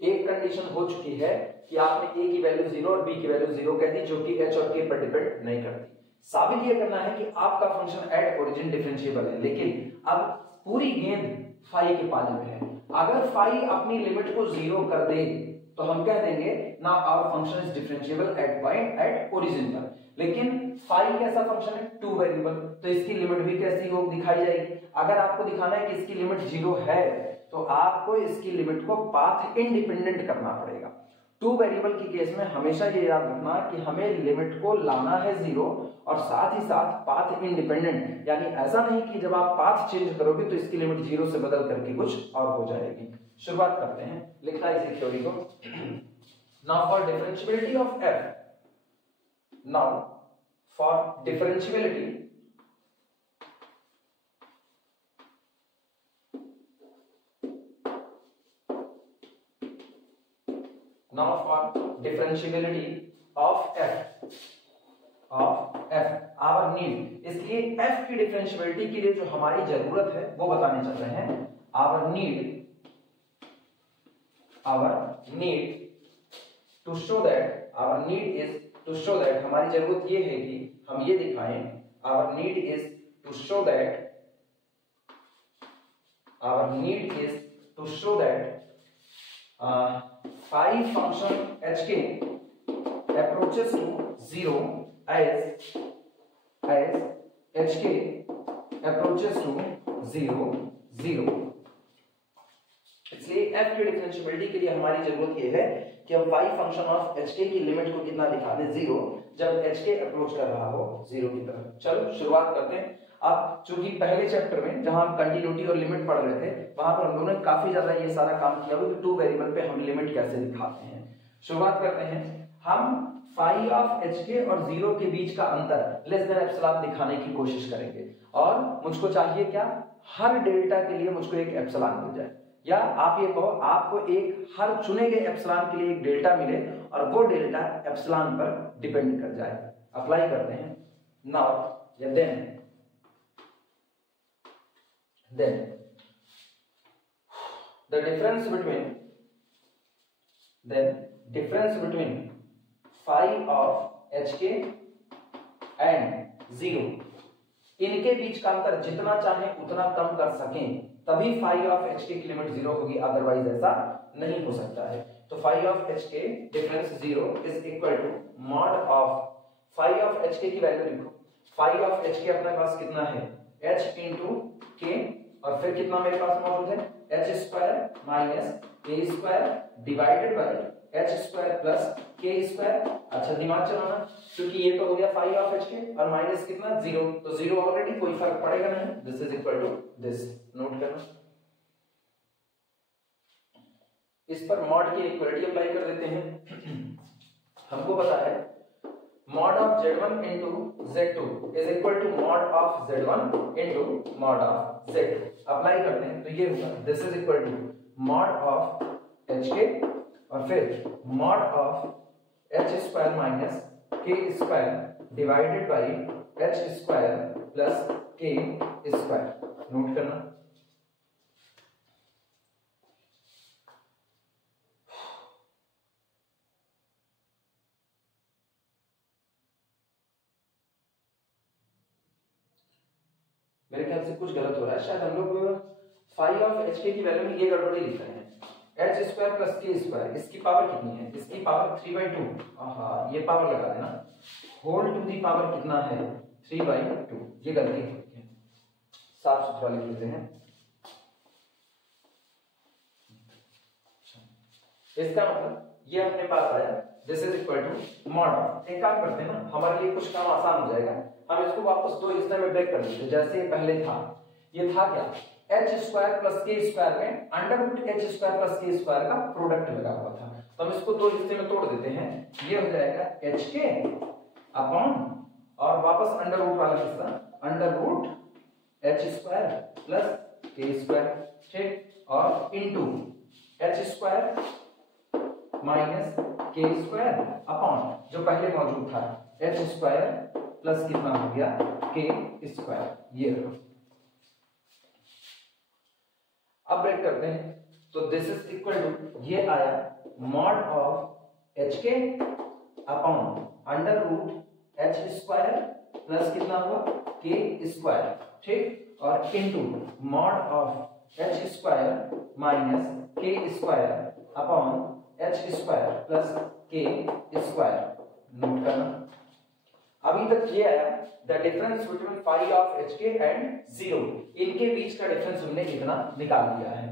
एक कंडीशन हो चुकी है कि आपने a की वैल्यू 0 और b की वैल्यू 0 कह दी, जो कि h और k पर डिपेंड नहीं करती। साबित ये करना है कि आपका फंक्शन एट ओरिजिन डिफरेंशिएबल है, लेकिन अब पूरी गेंद फाई के पाले में है। अगर फाई अपनी लिमिट को 0 कर दे तो हम कह देंगे ना our function is differentiable at point at origin पर। लेकिन फाई कैसा फंक्शन है, 2 वेरिएबल, तो इसकी लिमिट भी कैसी हो, दिखाई जाएगी। अगर आपको दिखाना है कि इसकी लिमिट 0 है तो आपको इसकी लिमिट को पाथ इंडिपेंडेंट करना पड़ेगा। 2 वेरिएबल की केस में हमेशा ये याद रखना कि हमें लिमिट को लाना है 0 और साथ ही साथ पाथ इंडिपेंडेंट, यानी ऐसा नहीं कि जब आप पाथ चेंज करोगे तो इसकी लिमिट 0 से बदल करके कुछ और हो जाएगी। शुरुआत करते हैं, लिखना है इसी थ्योरी को। Now for differentiability of f, now for differentiability now for differentiability of f our need, इसलिए f की डिफरेंशिएबिलिटी के लिए जो हमारी जरूरत है वो बताने चल रहे हैं। our need to show that, हमारी जरूरत ये है कि हम ये दिखाएं, our need is to show that phi function hk approaches to 0 as hk approaches to 0, इसलिए f की डिफरेंशिएबिलिटी के लिए हमारी जरूरत ये है कि हम phi फंक्शन ऑफ hk की लिमिट को कितना दिखा दें, 0, जब hk अप्रोच कर रहा हो 0 की तरफ। चलो शुरुआत करते हैं। अब चूंकि पहले चैप्टर में जहां हम कंटिन्यूटी और लिमिट पढ़ रहे थे वहां पर हम लोगों ने काफी ज्यादा ये सारा काम किया हुआ कि 2 वेरिएबल पे हम लिमिट कैसे दिखाते हैं। शुरुआत करते हैं, हम फाई ऑफ hk और 0 के बीच का अंतर लेस देन एप्सिलॉन दिखाने की कोशिश करेंगे, और मुझको चाहिए क्या, हर डेल्टा के लिए मुझको एक एप्सिलॉन मिल जाए, या आप ये कहो आपको एक हर चुने गए एप्सिलॉन के लिए एक डेल्टा मिले और वो डेल्टा एप्सिलॉन पर डिपेंड कर जाए। अप्लाई करते हैं। नाउ या then the difference between phi of hk and 0, इनके बीच का अंतर जितना चाहे उतना कम कर सकें तभी phi of hk की लिमिट 0 होगी, अदरवाइज ऐसा नहीं हो सकता है। तो phi of hk difference 0 is equal to mod of phi of hk की वैल्यू लिखो। phi of hk अपने पास कितना है, h इंटू k, और फिर कितना मेरे पास मौजूद है, h square minus k square divided by h square plus k square. अच्छा दिमाग चलाना, क्योंकि ये तो हो गया phi ऑफ hk और माइनस कितना 0, तो 0 ऑलरेडी, कोई फर्क पड़ेगा नहीं, this is equal to this. Note करना, इस पर मॉड की इक्वालिटी अप्लाई कर देते हैं। हमको पता है mod of z1 into z2 is equal to mod of z1 into mod of z2। Apply करते हैं तो ये होगा, this is equal to mod of hk और फिर mod of h square minus k square divided by h square plus k square. Note करना, मेरे ख्याल से कुछ गलत हो रहा है, शायद हम लोग फाई ऑफ एच के की वैल्यू में ये गड़बड़ी लिख रहे हैं। एच स्क्वायर प्लस के स्क्वायर, इसकी पावर कितनी है, इसकी पावर 3/2, हाँ ये पावर लगा देना, होल टू दी पावर कितना है 3/2, ये गलती है, साफ सुथरा लिख लेते हैं। इसका मतलब ये अपने पास आया this is equal to mod of, एक काम करते हैं ना, हमारे लिए कुछ काम आसान हो जाएगा, हम इसको वापस दो हिस्से में ब्रेक कर देते हैं। जैसे ये पहले था, ये था क्या, एच स्क्वायर प्लस के स्क्वायर में under root H square plus के स्क्वायर का प्रोडक्ट लगा हुआ था, तो हम इसको दो हिस्से में तोड़ देते हैं, ये हो जाएगा एच के अपॉन और वापस अंडर रूट वाला हिस्सा under root H square plus के स्क्वायर, ठीक, और इनटू एच स्क्वायर माइनस के स्क्वायर अपॉन जो पहले मौजूद था एच स्क्वायर प्लस कितना हो गया के स्क्वायर, ये रहा। अब ब्रेक करते हैं, तो दिस इज इक्वल टू ये आया मॉड ऑफ एच के upon under root H square plus कितना हुआ के स्क्वायर, ठीक, और into mod of H square minus के square upon H square plus के स्क्वायर। नोट करना, अभी तक ये आया the difference between phi of H के एंड 0, इनके बीच का डिफरेंस हमने इतना निकाल दिया है।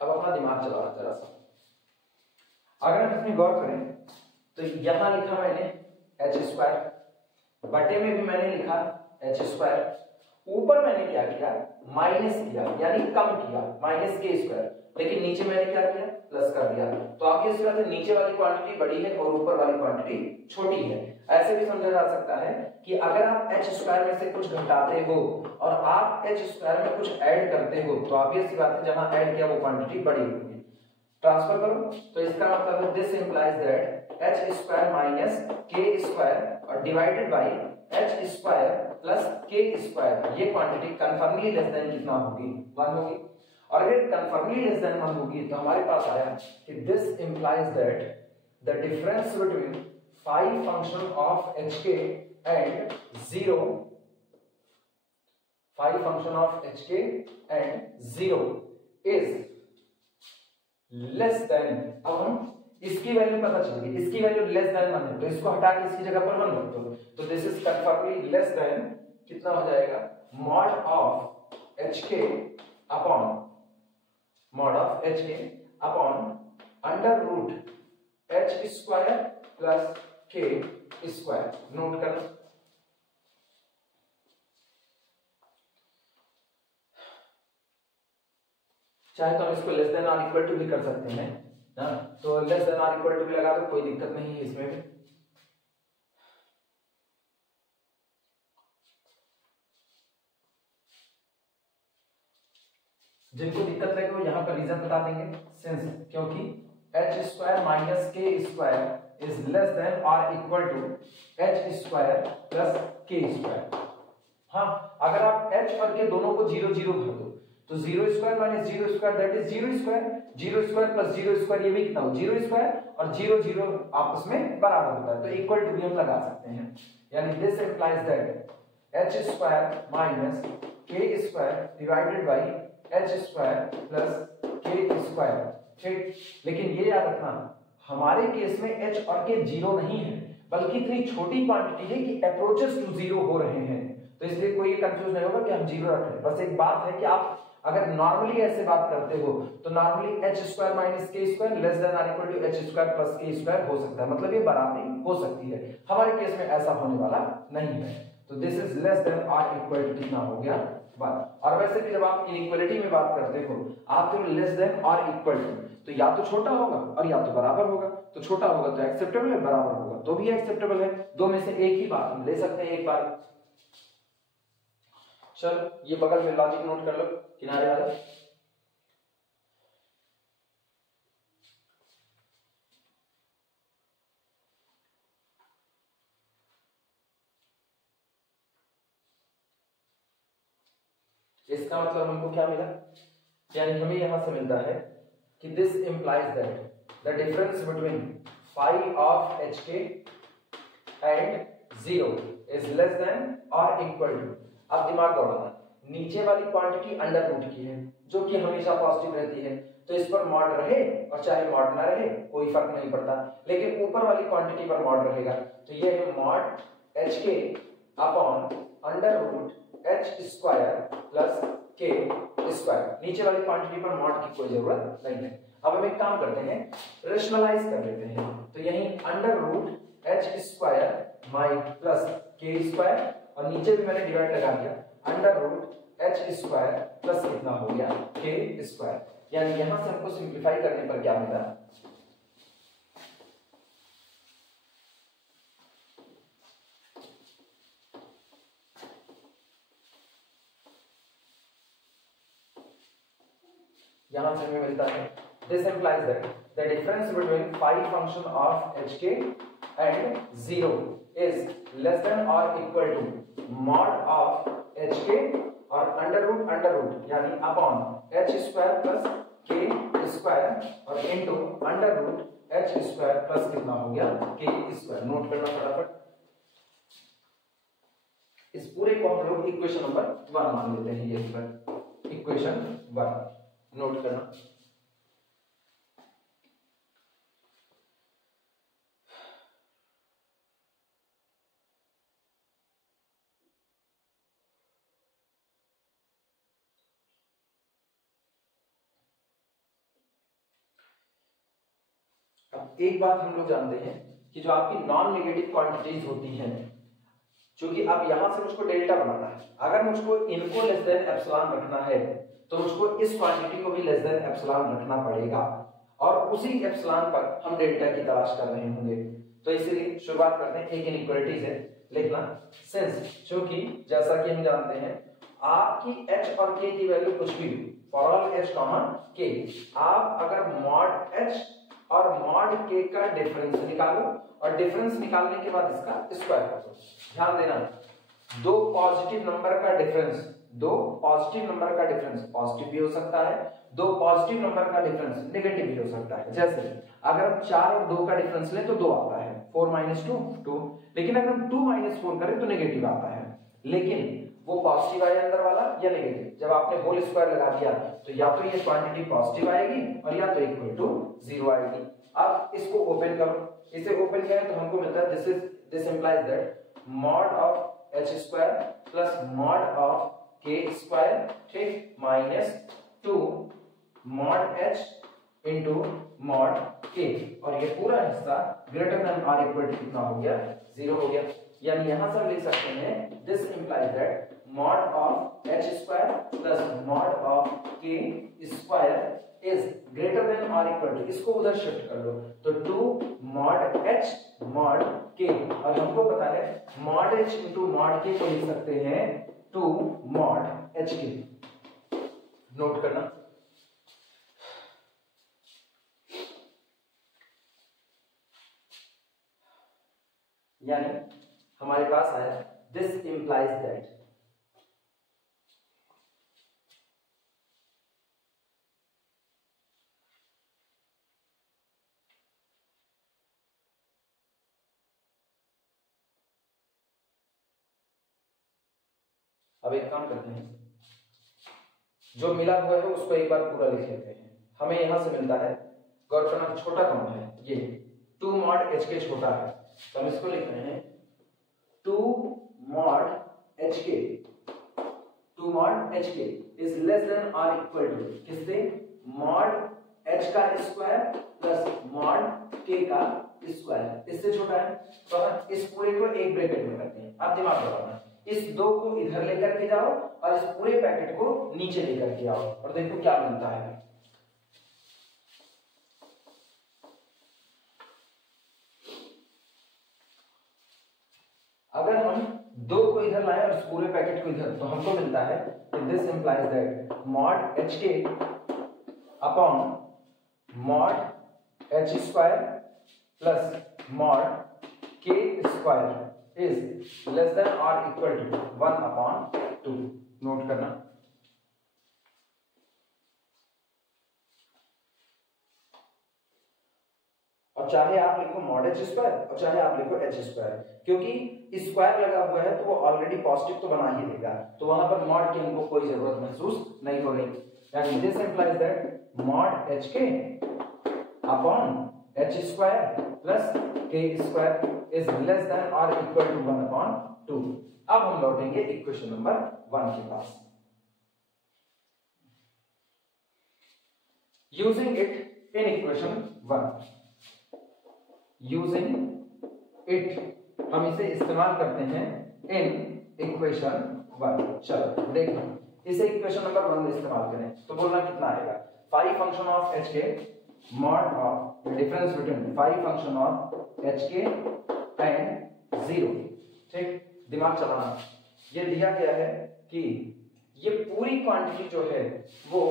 अब अपना दिमाग चलाना जरा सा, अगर हम इसमें गौर करें तो यहां लिखा मैंने एच स्क्वायर, बटे में भी मैंने लिखा एच स्क्वायर, ऊपर मैंने क्या किया माइनस किया यानी कम किया माइनस के स्क्वायर, लेकिन नीचे मैंने क्या किया प्लस कर दिया, तो आपकी इस तरह से नीचे वाली क्वांटिटी बड़ी है और ऊपर वाली क्वांटिटी छोटी है। ऐसे भी समझा जा सकता है कि अगर आप एच स्क्वायर में से कुछ घटाते हो और आप एच स्क्वायर में कुछ ऐड करते हो, तो ऑब्वियस सी बात है जहां ऐड किया वो क्वांटिटी बड़ी होगी, ट्रांसफर करो, तो इसका मतलब है this implies that H square minus के स्क्वायर और divided by H square plus के स्क्वायर, ये क्वांटिटी कन्फर्मली लेस देन कितना होगी 1 होगी, और अगर कन्फर्मली लेस देन 1 होगी तो हमारे पास आया कि this implies that the difference between phi function of H के and 0, phi function of H के एंड 0 इज लेस देन, अब हम इसकी वैल्यू पता चलेगी, इसकी वैल्यू लेस देन 1 है, तो इसको हटा के इसकी जगह पर 1 रख दो, तो this is confirmly less than कितना हो जाएगा मॉड ऑफ एच के अपॉन मॉड ऑफ एच के upon under root H square plus के स्क्वायर। नोट करना, चाहे तो हम इसको लेस देन और इक्वल टू भी कर सकते हैं ना, तो लेस देन और इक्वल टू भी लगा दो, कोई दिक्कत नहीं है इसमें भी। जिनको दिक्कत लगे वो यहाँ पर रीजन बता देंगे, सिंस क्योंकि एच स्क्वायर माइनस के स्क्वायर इज लेस देन और equal to h square plus के स्क्वायर। हाँ, अगर आप h और k दोनों को 0 0 भर दो तो 0 square minus 0 square that is 0 square, 0 square plus 0 square ये भी कितना हो 0 स्क्वायर, और 0 0 आपस में बराबर होता है, तो इक्वल टू भी हम लगा सकते हैं, यानी this implies that h square minus k square divided by h square plus k square, ठीक। लेकिन ये याद रखना हमारे केस में h और k 0 नहीं है, बल्कि इतनी छोटी क्वांटिटी है कि अप्रोचेस टू 0 हो रहे हैं, तो इसलिए कोई कंफ्यूज नहीं होगा कि हम 0 रख रहे हैं। बस एक बात है कि आप अगर नॉर्मली ऐसे बात करते हो तो नॉर्मली एच स्क्वायर माइनस के स्क्वायर लेस देन और equal to h square plus के स्क्वायर हो सकता है, मतलब ये बराबरी हो सकती है। हमारे केस में ऐसा होने वाला नहीं है, तो दिस इज लेस देन और इक्वल टू कितना हो गया 1। और वैसे भी जब आप इनइक्वालिटी में बात करते हो आप तो लेस देन और इक्वल टू, तो या तो छोटा होगा और या तो बराबर होगा, तो छोटा होगा तो एक्सेप्टेबल है, बराबर होगा तो भी एक्सेप्टेबल है, दो में से एक ही बात हम ले सकते हैं एक बार। चलो ये बगल में लॉजिक नोट कर लो किनारे वाला। इसका मतलब हमको क्या मिला, यानी हमें यहां से मिलता है कि this implies that the difference between phi of H के एंड 0 इज लेस देन और इक्वल टू। अब दिमाग दौड़ाना, नीचे वाली क्वांटिटी अंडर रूट की है जो कि हमेशा पॉजिटिव रहती है, तो इस पर मॉड रहे और चाहे मॉड ना रहे कोई फर्क नहीं पड़ता, लेकिन ऊपर वाली क्वांटिटी पर मॉड रहेगा, तो ये है मॉड एच के upon under root H square plus के स्क्वायर। नीचे वाली क्वांटिटी पर मॉड की कोई जरूरत नहीं है। अब हम एक काम करते हैं, रेशनलाइज कर लेते हैं, तो यही under root H square my plus के स्क्वायर, और नीचे भी मैंने डिवाइड लगा दिया, under root H square plus कितना हो गया के स्क्वायर। यानी यहां से हमको सिंप्लीफाई करने पर क्या मिला, यहां से हमें मिलता है this implies that the difference between phi function of H के एंड 0 इज लेस देन और equal to mod of H k और अंडर रूट यानी अपॉन एच स्क्वायर प्लस के स्क्वायर और into under root H square plus कितना हो गया k square. Note करना फटाफट, इस पूरे को हम लोग इक्वेशन नंबर 1 मान लेते हैं, ये इक्वेशन 1 नोट करना। एक बात हम लोग जानते हैं कि जो आपकी नॉन नेगेटिव क्वांटिटीज होती हैं, क्योंकि अब यहां से मुझको डेल्टा बनाना है, अगर मुझको इनको लेस देन एप्सिलॉन रखना है तो मुझको इस क्वांटिटी को भी लेस देन एप्सिलॉन रखना पड़ेगा, और उसी एप्सिलॉन पर हम डेल्टा की तलाश कर रहे होंगे। तो इसीलिए शुरुआत करते हैं, एक इनइक्वालिटी से लिखना सिंस, क्योंकि जैसा कि हम जानते हैं आपकी h और k की वैल्यू कुछ भी फॉर ऑल h k, आप अगर मॉड h और मॉड k का डिफरेंस निकालो और डिफरेंस निकालने के बाद इसका स्क्वायर कर दो। ध्यान देना, दो पॉजिटिव नंबर का डिफरेंस पॉजिटिव भी हो सकता है, दो पॉजिटिव नंबर का डिफरेंस नेगेटिव भी हो सकता है। जैसे अगर हम 4 और 2 का डिफरेंस लें तो 2 आता है, 4 - 2 2, लेकिन अगर हम 2 - 4 करें तो नेगेटिव आता है। लेकिन वो पॉजिटिव आया अंदर वाला या नेगेटिव, जब आपने होल स्क्वायर लगा दिया तो या तो ये क्वांटिटी पॉजिटिव आएगी और या तो इक्वल टू 0 आएगी। अब इसको ओपन करो, इसे ओपन करें तो हमको मिलता है this implies that mod of h square plus mod of k square, ठीक, minus 2 mod h into mod k, और ये पूरा हिस्सा ग्रेटर देन और इक्वल टू कितना हो गया 0 हो गया। यानी यहां से हम लिख सकते हैं this implies that mod of h square plus mod of k square is greater than और इक्वल टू, इसको उधर शिफ्ट कर लो तो 2 मॉड h मॉड k, और हमको पता है mod h into mod k को लिख सकते हैं 2 मॉड h k। नोट करना, यानी हमारे पास आया दिस इंप्लाइज दैट अब एक काम करते हैं, जो मिला हुआ है उसको एक बार पूरा लिख लेते हैं। हमें यहां से मिलता है, गौर करना छोटा कौन है, ये 2 मॉड h k छोटा है, तो हम इसको लिख रहे हैं 2 mod h k, 2 mod h k is less than और इक्वल टू किससे, मॉड h का स्क्वायर प्लस मॉड k का स्क्वायर, इससे छोटा है। तो हम इस पूरे को एक ब्रैकेट में करते हैं। अब दिमाग लगाना, इस 2 को इधर लेकर के जाओ और इस पूरे पैकेट को नीचे लेकर के आओ और देखो क्या मिलता है। अगर हम 2 को इधर लाए और इस पूरे पैकेट को इधर, तो हमको मिलता है this implies that mod h k upon mod h square plus mod k square is less than और इक्वल टू 1/2। नोट करना, चाहे आप लिखो मॉड एच स्क्वायर और चाहे आप लिखो एच स्क्वायर, क्योंकि स्क्वायर लगा हुआ है तो वो ऑलरेडी पॉजिटिव तो बना ही देगा, तो वहां पर मॉड की हमको कोई जरूरत महसूस नहीं हो रही। यानी this implies that mod H के अपॉन एच स्क्वायर प्लस के स्क्वायर इज लेस देन और इक्वल टू 1/2। अब हम लौटेंगे इक्वेशन नंबर 1 के पास। Using it in equation 1, using it हम इसे इस्तेमाल करते हैं इन इक्वेशन 1। चलो देखो, इसे इक्वेशन नंबर 1 में इस्तेमाल करें तो बोलना कितना आएगा, phi function of H k mod of the difference between phi function of H के एंड 0। ठीक, दिमाग चलाना। ये दिया गया है कि ये पूरी क्वांटिटी जो है वो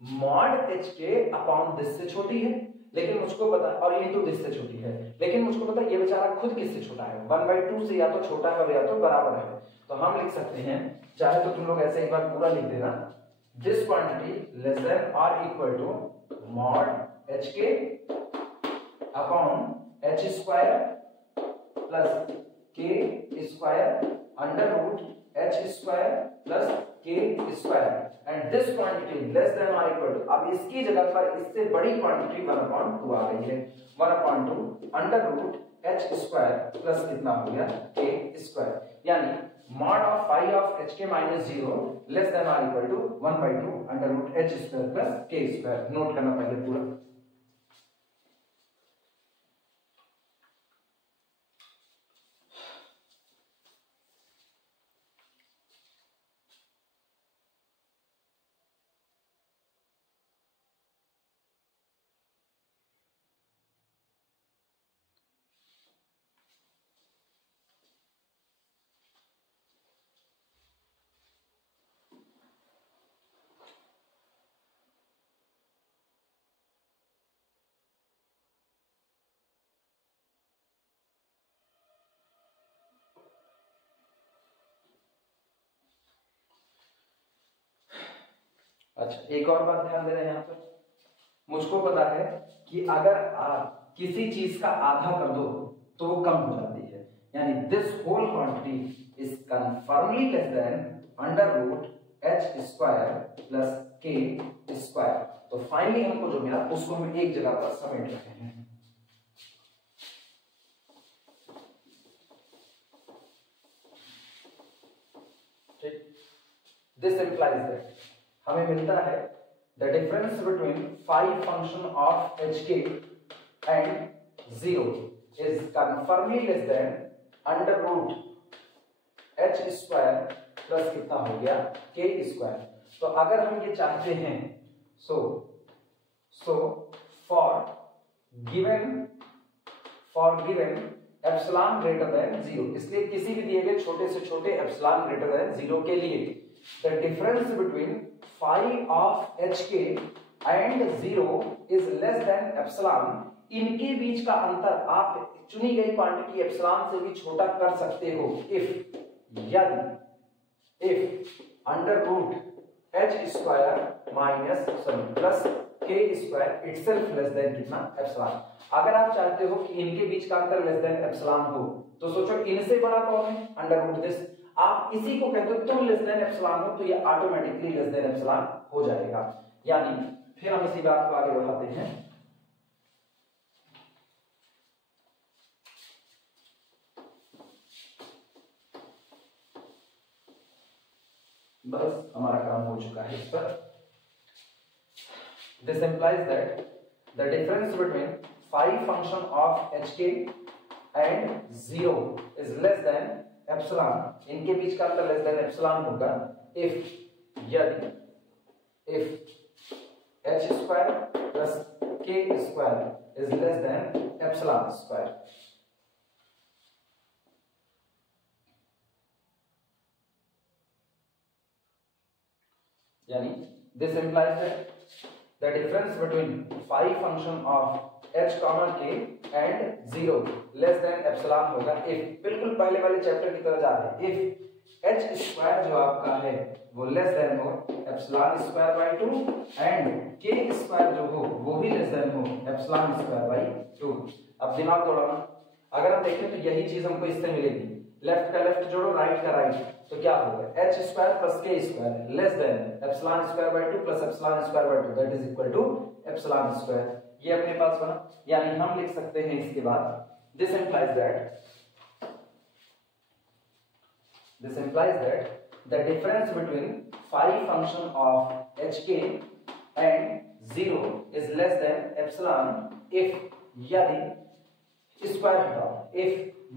मॉड एच के अपॉन दिस से छोटी है, लेकिन मुझको पता, और इनटू दिस से छोटी है, लेकिन मुझको पता ये बेचारा खुद किससे छोटा है, 1/2 से या तो छोटा है और या तो बराबर है। तो हम लिख सकते हैं, चाहे तो तुम लोग ऐसे एक बार पूरा लिख देना, दिस क्वांटिटी लेस देन और इक्वल टू मॉड एच के अपॉन एच स्क्वायर प्लस के square under root H square plus के square and this quantity less than और इक्वल टू, अब इसकी जगह पर इससे बड़ी क्वांटिटी 1/2 आ गई है, 1/2 under root H square plus कितना हो गया के स्क्वायर, यानी mod of phi of H k minus 0 less than और equal to 1/2 under root H square plus के स्क्वायर। नोट करना पहले पूरा। अच्छा, एक और बात ध्यान देना यहाँ पर, मुझको पता है कि अगर आप किसी चीज का आधा कर दो तो वो कम हो जाती है, यानी this whole quantity is confirmly less than under root H square plus के स्क्वायर। तो फाइनली हमको जो मिला उसको हम एक जगह पर समेट रहे हैं। ठीक, दिस इंप्लाइज दैट हमें मिलता है the difference between phi function of H के and 0 is confirmly less than under root H square plus कितना हो गया के स्क्वायर। तो अगर हम ये चाहते हैं, so for given epsilon greater than 0, इसलिए किसी भी दिए गए छोटे से छोटे एप्सिलॉन ग्रेटर देन 0 के लिए the difference between phi of H के and 0 is less than epsilon, इनके बीच का अंतर आप चुनी गई क्वांटिटी एप्सिलॉन से भी छोटा कर सकते हो if under root H square minus plus के स्क्वायर इटसेल्फ लेस देन कितना एप्सिलॉन। अगर आप चाहते हो कि इनके बीच का अंतर लेस देन एप्सिलॉन हो तो सोचो इनसे बड़ा कौन है, अंडर रूट दिस, आप इसी को कहते हो तुम लेस देन एप्सिलॉन हो तो ये ऑटोमेटिकली लेस देन एप्सिलॉन हो जाएगा। यानी फिर हम इसी बात को आगे बढ़ाते हैं, बस हमारा काम हो चुका है इस पर। This implies that the difference between phi function of H के and 0 is less than epsilon, इनके बीच का अंतर लेस देन एप्सिलॉन होगा यदि एच स्क्वायर प्लस के square is less than epsilon square. यानी this implies that the difference between phi function of H comma K and 0 less than epsilon होगा if, बिल्कुल पहले वाले चैप्टर की तरह जा रहे हैं, एच स्क्वायर जो आपका है वो लेस देन हो एप्सिलॉन स्क्वायर बाई 2 एंड के स्क्वायर जो हो वो भी लेस देन हो एप्सिलॉन स्क्वायर बाई 2। अब दिमाग दौड़ाना, अगर हम देखें तो यही चीज हमको इससे मिलेगी, लेफ्ट का लेफ्ट जोड़ो राइट का राइट, तो क्या होगा एच स्क्वायर प्लस के square less than epsilon square by 2 plus epsilon square by 2 that is equal to epsilon square. ये अपने पास बना, यानी हम लिख सकते हैं इसके बाद this implies that the difference between phi function of hk and 0 is less than epsilon if यदि स्क्वायर हटाओ, if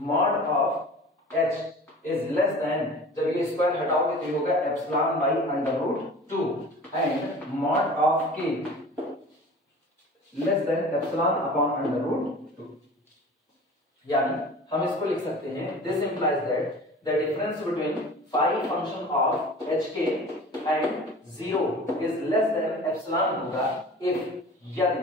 mod of h is less than, जब ये स्क्वायर हटाओगे तो ये होगा epsilon by under root 2 and mod of k less than epsilon upon under root 2। यानी हम इसको लिख सकते हैं this implies that the difference between phi function of hk and 0 is less than epsilon होगा if यदि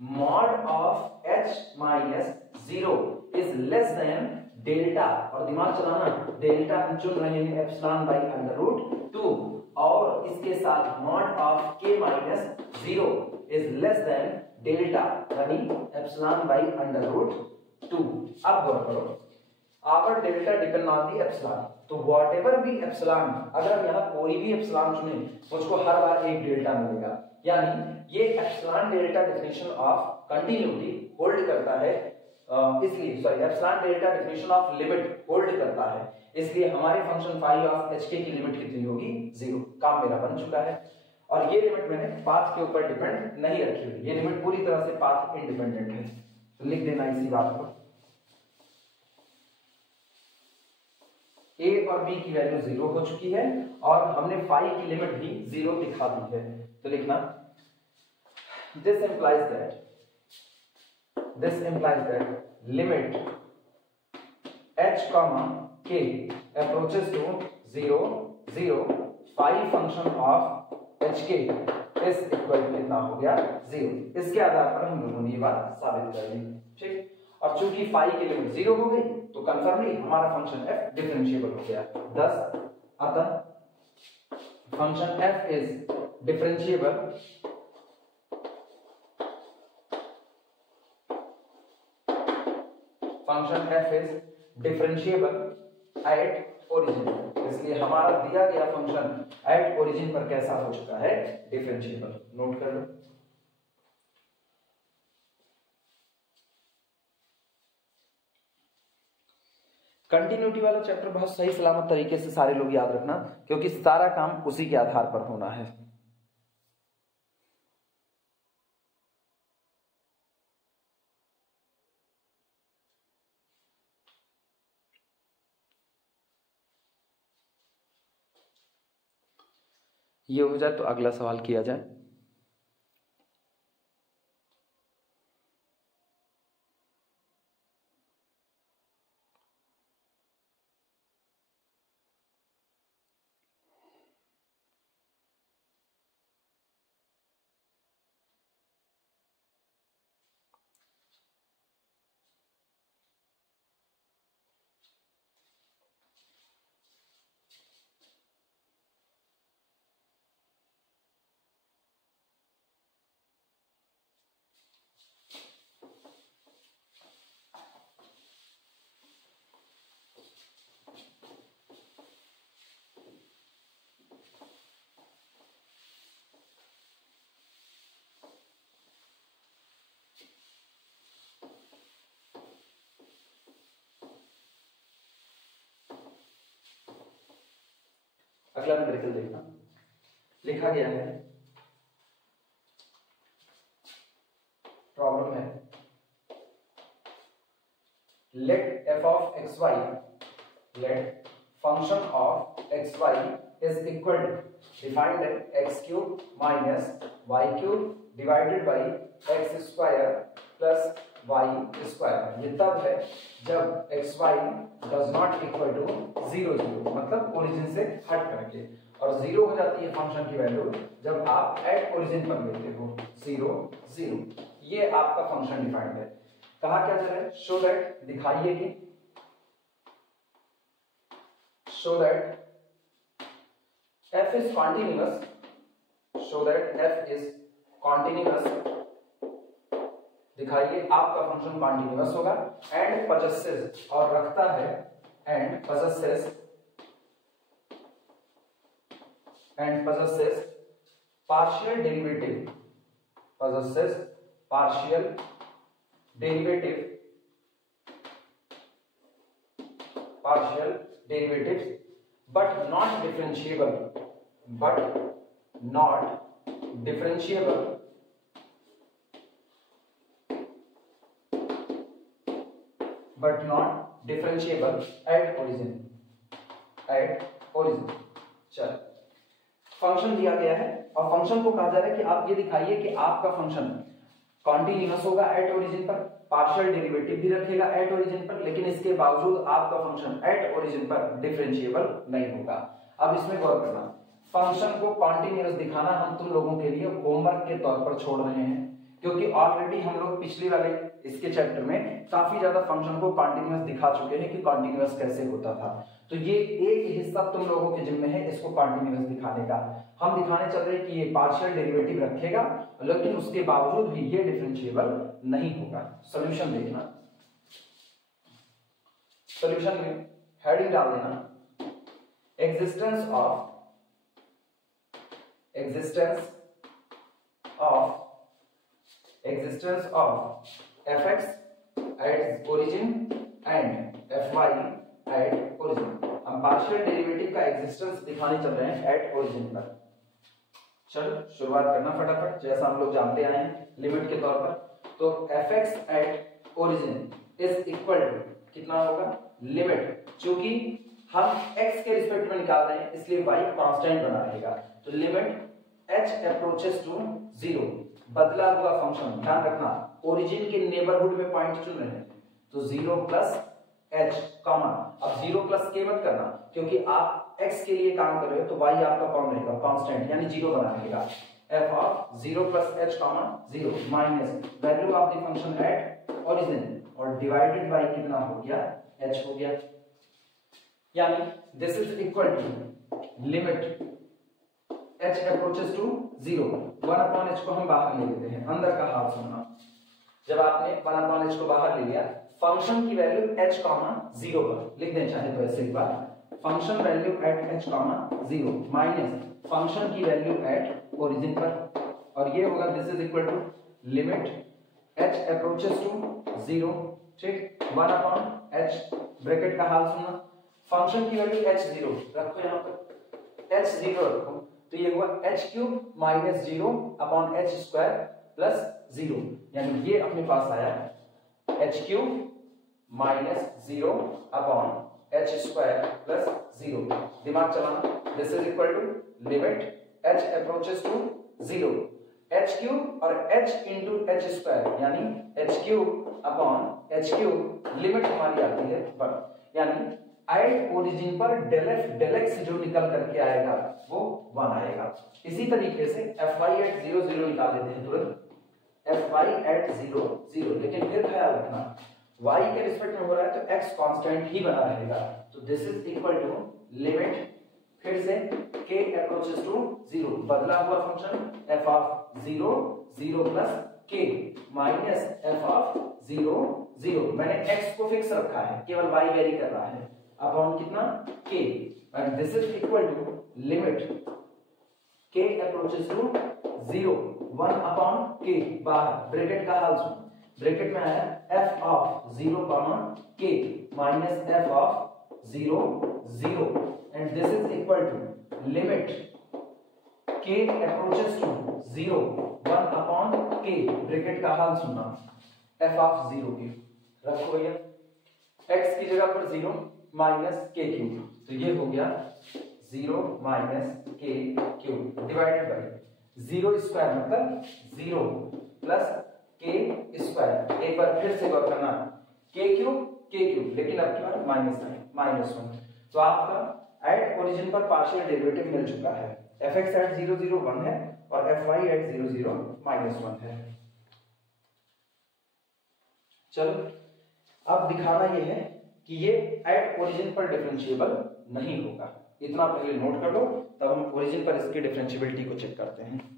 mod of h minus 0 is less than delta, और दिमाग चलाना डेल्टा हम चुन रहे हैं एप्सिलॉन बाई अंडर रूट 2 और इसके साथ mod of k minus 0 is less than delta यानी एप्सिलॉन बाई अंडर रूट 2। अब गौर करो, our delta depend on the epsilon, तो व्हाटएवर भी एप्सिलॉन, अगर हम यहाँ कोई भी एप्सिलॉन चुने मुझको हर बार एक डेल्टा मिलेगा, यानी ये epsilon delta definition of continuity hold करता है, इसलिए sorry epsilon delta definition of limit hold करता है, इसलिए हमारे फंक्शन फाई ऑफ hk की लिमिट कितनी होगी 0। काम मेरा बन चुका है और ये लिमिट मैंने पाथ के ऊपर डिपेंड नहीं रखी हुई, ये लिमिट पूरी तरह से पाथ इंडिपेंडेंट है, तो लिख देना इसी बात को। a और b की वैल्यू 0 हो चुकी है और हमने फाई की लिमिट भी 0 दिखा दी है, तो लिखना this implies that limit h k approaches to 0 0 phi function of hk is equal to कितना हो गया 0। इसके आधार पर हम लोगों ने ये बात साबित कर दी, ठीक। और चूंकि फाई की लिमिट 0 हो गई तो कंफर्मली हमारा फंक्शन f डिफरेंशिएबल हो गया, thus अतः function f is differentiable at origin, इसलिए हमारा दिया गया फंक्शन एट ओरिजिन पर कैसा हो चुका है डिफरेंशिएबल। नोट कर लो। कंटिन्यूटी वाला चैप्टर बहुत सही सलामत तरीके से सारे लोग याद रखना, क्योंकि सारा काम उसी के आधार पर होना है। ये हो जाए तो अगला सवाल किया जाए। अगला न्यूमेरिकल देखना, लिखा गया है प्रॉब्लम है late f of xy, let function of xy is equal to defined x cube minus y cube divided by x square plus y square। ये तब है जब xy does not equal to 0 0, मतलब ओरिजिन से हट करके, और 0 हो जाती है फंक्शन की वैल्यू जब आप एट ओरिजिन पर लेते हो 0 0। ये आपका फंक्शन डिफाइंड है। कहा क्या चल रहा है, शो दैट, दिखाइए कि show that f is continuous, show that f is continuous, दिखाइए आपका फंक्शन कॉन्टिन्यूअस होगा, एंड possesses और रखता है, and possesses partial derivative, possesses partial derivative, partial derivatives, but not differentiable, but not differentiable, but not differentiable at origin, at origin। चल, function दिया गया है और फंक्शन को कहा जा रहा है कि आप ये दिखाइए कि आपका फंक्शन कॉन्टिन्यूअस होगा एट ओरिजिन पर, पार्शियल डेरिवेटिव भी रखेगा एट ओरिजिन पर, लेकिन इसके बावजूद आपका फंक्शन एट ओरिजिन पर डिफरेंशिएबल नहीं होगा। अब इसमें गौर करना, फंक्शन को कॉन्टिन्यूअस दिखाना हम तुम लोगों के लिए होमवर्क के तौर पर छोड़ रहे हैं, क्योंकि ऑलरेडी हम लोग पिछले वाले इसके चैप्टर में काफी ज्यादा फंक्शन को कॉन्टिन्यूअस दिखा चुके हैं कि कॉन्टिन्यूअस कैसे होता था। तो ये एक हिस्सा तुम लोगों के जिम्मे है इसको कॉन्टिन्यूअस दिखाने का। हम दिखाने चल रहे हैं कि ये पार्शियल डेरिवेटिव रखेगा, लेकिन उसके बावजूद भी ये डिफरेंशिएबल नहीं होगा। सॉल्यूशन देखना, सॉल्यूशन में हेडिंग डाल देना, existence of fx at origin and fy at origin। हम पार्शियल डेरिवेटिव का एग्जिस्टेंस दिखाने चल रहे हैं एट ओरिजिन पर। चलो शुरुआत करना फटाफट, जैसा हम लोग जानते आए हैं लिमिट के तौर पर। तो fx at origin is equal to कितना होगा, लिमिट, चूंकि हम x के रिस्पेक्ट में निकाल रहे हैं इसलिए y कांस्टेंट बना रहेगा, तो लिमिट h अप्रोचेस टू 0, बदला हुआ फंक्शन, ध्यान रखना ओरिजिन के नेबरहुड में पॉइंट चुन रहे हैं, तो 0 प्लस h कॉमा, अब 0 प्लस k मत करना क्योंकि आप x के लिए काम कर रहे हो, तो y आपका कौन रहेगा, कांस्टेंट, यानी 0 बना रहेगा। f of 0 plus h comma 0 minus value of the function at origin और डिवाइडेड बाय कितना हो गया, h हो गया, यानी this is equal to limit h approaches to 0, 1 upon h को हम बाहर ले लेते हैं, अंदर का हाफ सुनना, जब आपने 1 अपॉन h को बाहर ले लिया, फंक्शन की वैल्यू h कॉमा 0 पर लिख दें चाहे तो ऐसे एक बार, function value at h comma 0 minus function की वैल्यू एट ओरिजिन पर, और ये होगा this is equal to limit h approaches to 0, ठीक, 1 अपॉन h, ब्रैकेट का हाल सुनना, फंक्शन की वैल्यू h0 रखो, यहां पर h0 रखो, तो ये हुआ h cube minus 0 upon h square plus 0, यानी ये अपने पास आया h cube minus 0 upon h square plus 0, दिमाग चलाना, this is equal to limit h approaches to 0, h cube और h इंटू h स्क्वायर, यानी h cube upon h cube, limit हमारी आती है पर, यानी एट ओरिजिन पर डेल एफ डेल एक्स जो निकल करके आएगा वो 1 आएगा। इसी तरीके से fy एट 0 0 निकाल लेते हैं तुरंत, fy एट 0 0, लेकिन फिर ख्याल रखना y के रिस्पेक्ट में हो रहा है तो x कांस्टेंट ही बना रहेगा, तो this is equal to limit, फिर से k अप्रोचेस टू 0, बदला हुआ function f of 0 0 plus k minus f of 0 0, मैंने x को फिक्स रखा है, केवल y वेरी कर रहा है, अपॉन कितना k, and this is equal to limit k approaches to 0, 1 upon k, बाहर ब्रैकेट का हाल सुन, ब्रैकेट में आया f of 0 k minus f of 0 0, and this is equal to limit k approaches to 0, 1 upon k, bracket का हाल सुनना, f of 0 की रखो भैया, x की जगह पर 0 माइनस k क्यूब, तो ये हो गया 0 minus k cube divided by 0 square मतलब 0 प्लस k स्क्वायर, एक बार फिर से गौर करना, k क्यूब, लेकिन अब की बार माइनस 1, तो आपका एट ओरिजिन पर पार्शियल डेरिवेटिव मिल चुका है, fx एट 0 0 1 है और fy एट 0 0 माइनस 1 है। चलो अब दिखाना ये है कि ये एट ओरिजिन पर डिफरेंशिएबल नहीं होगा। इतना पहले नोट कर लो, तब हम ओरिजिन पर इसकी डिफरेंशियबिलिटी को चेक करते हैं।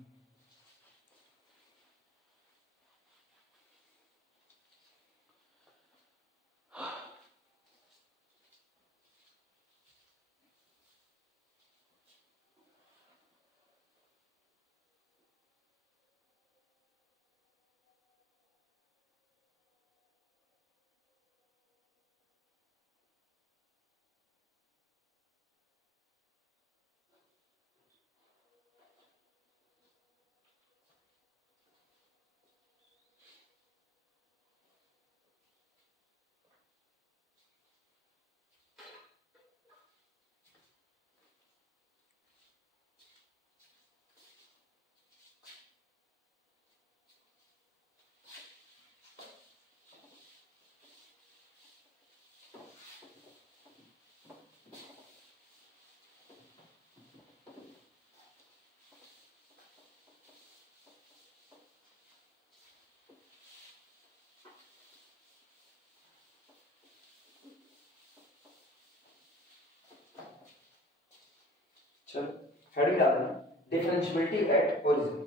चलो हेडिंग डालना, डिफरेंशियबिलिटी एट ओरिजिन।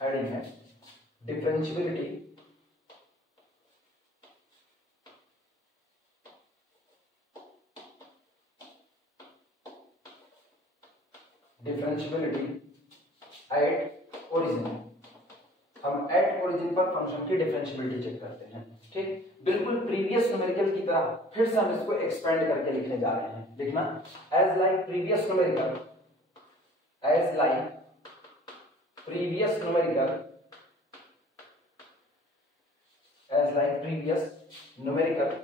हेडिंग है डिफरेंशियबिलिटी एट ओरिजिन। हम एट ओरिजिन पर फंक्शन की डिफरेंशियबिलिटी चेक करते हैं। ठीक, बिल्कुल प्रीवियस न्यूमेरिकल की तरह फिर से हम इसको एक्सपेंड करके लिखने जा रहे हैं। लिखना as like previous numerical, as like previous numerical, as like previous numerical,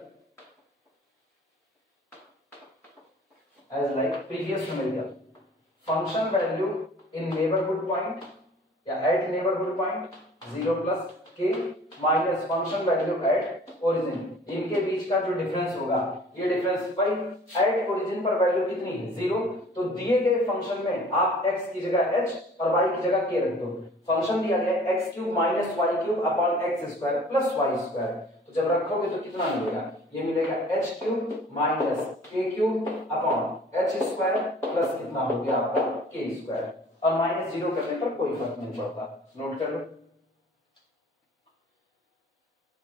as like previous numerical, function value in neighbourhood point या at neighbourhood point 0 plus k minus function value at origin. इनके बीच का जो difference होगा, ये difference भाई eight origin पर value कितनी है 0, तो दिए गए फंक्शन में आप x की जगह h और y की जगह k रख दो। फंक्शन दिया गया है x cube minus y cube upon x square plus y square, तो जब रखोगे तो कितना मिलेगा, ये मिलेगा h cube minus k cube upon h square plus कितना हो गया आपका k स्क्वायर, और माइनस 0 करने पर कोई फर्क नहीं पड़ता। नोट कर लो,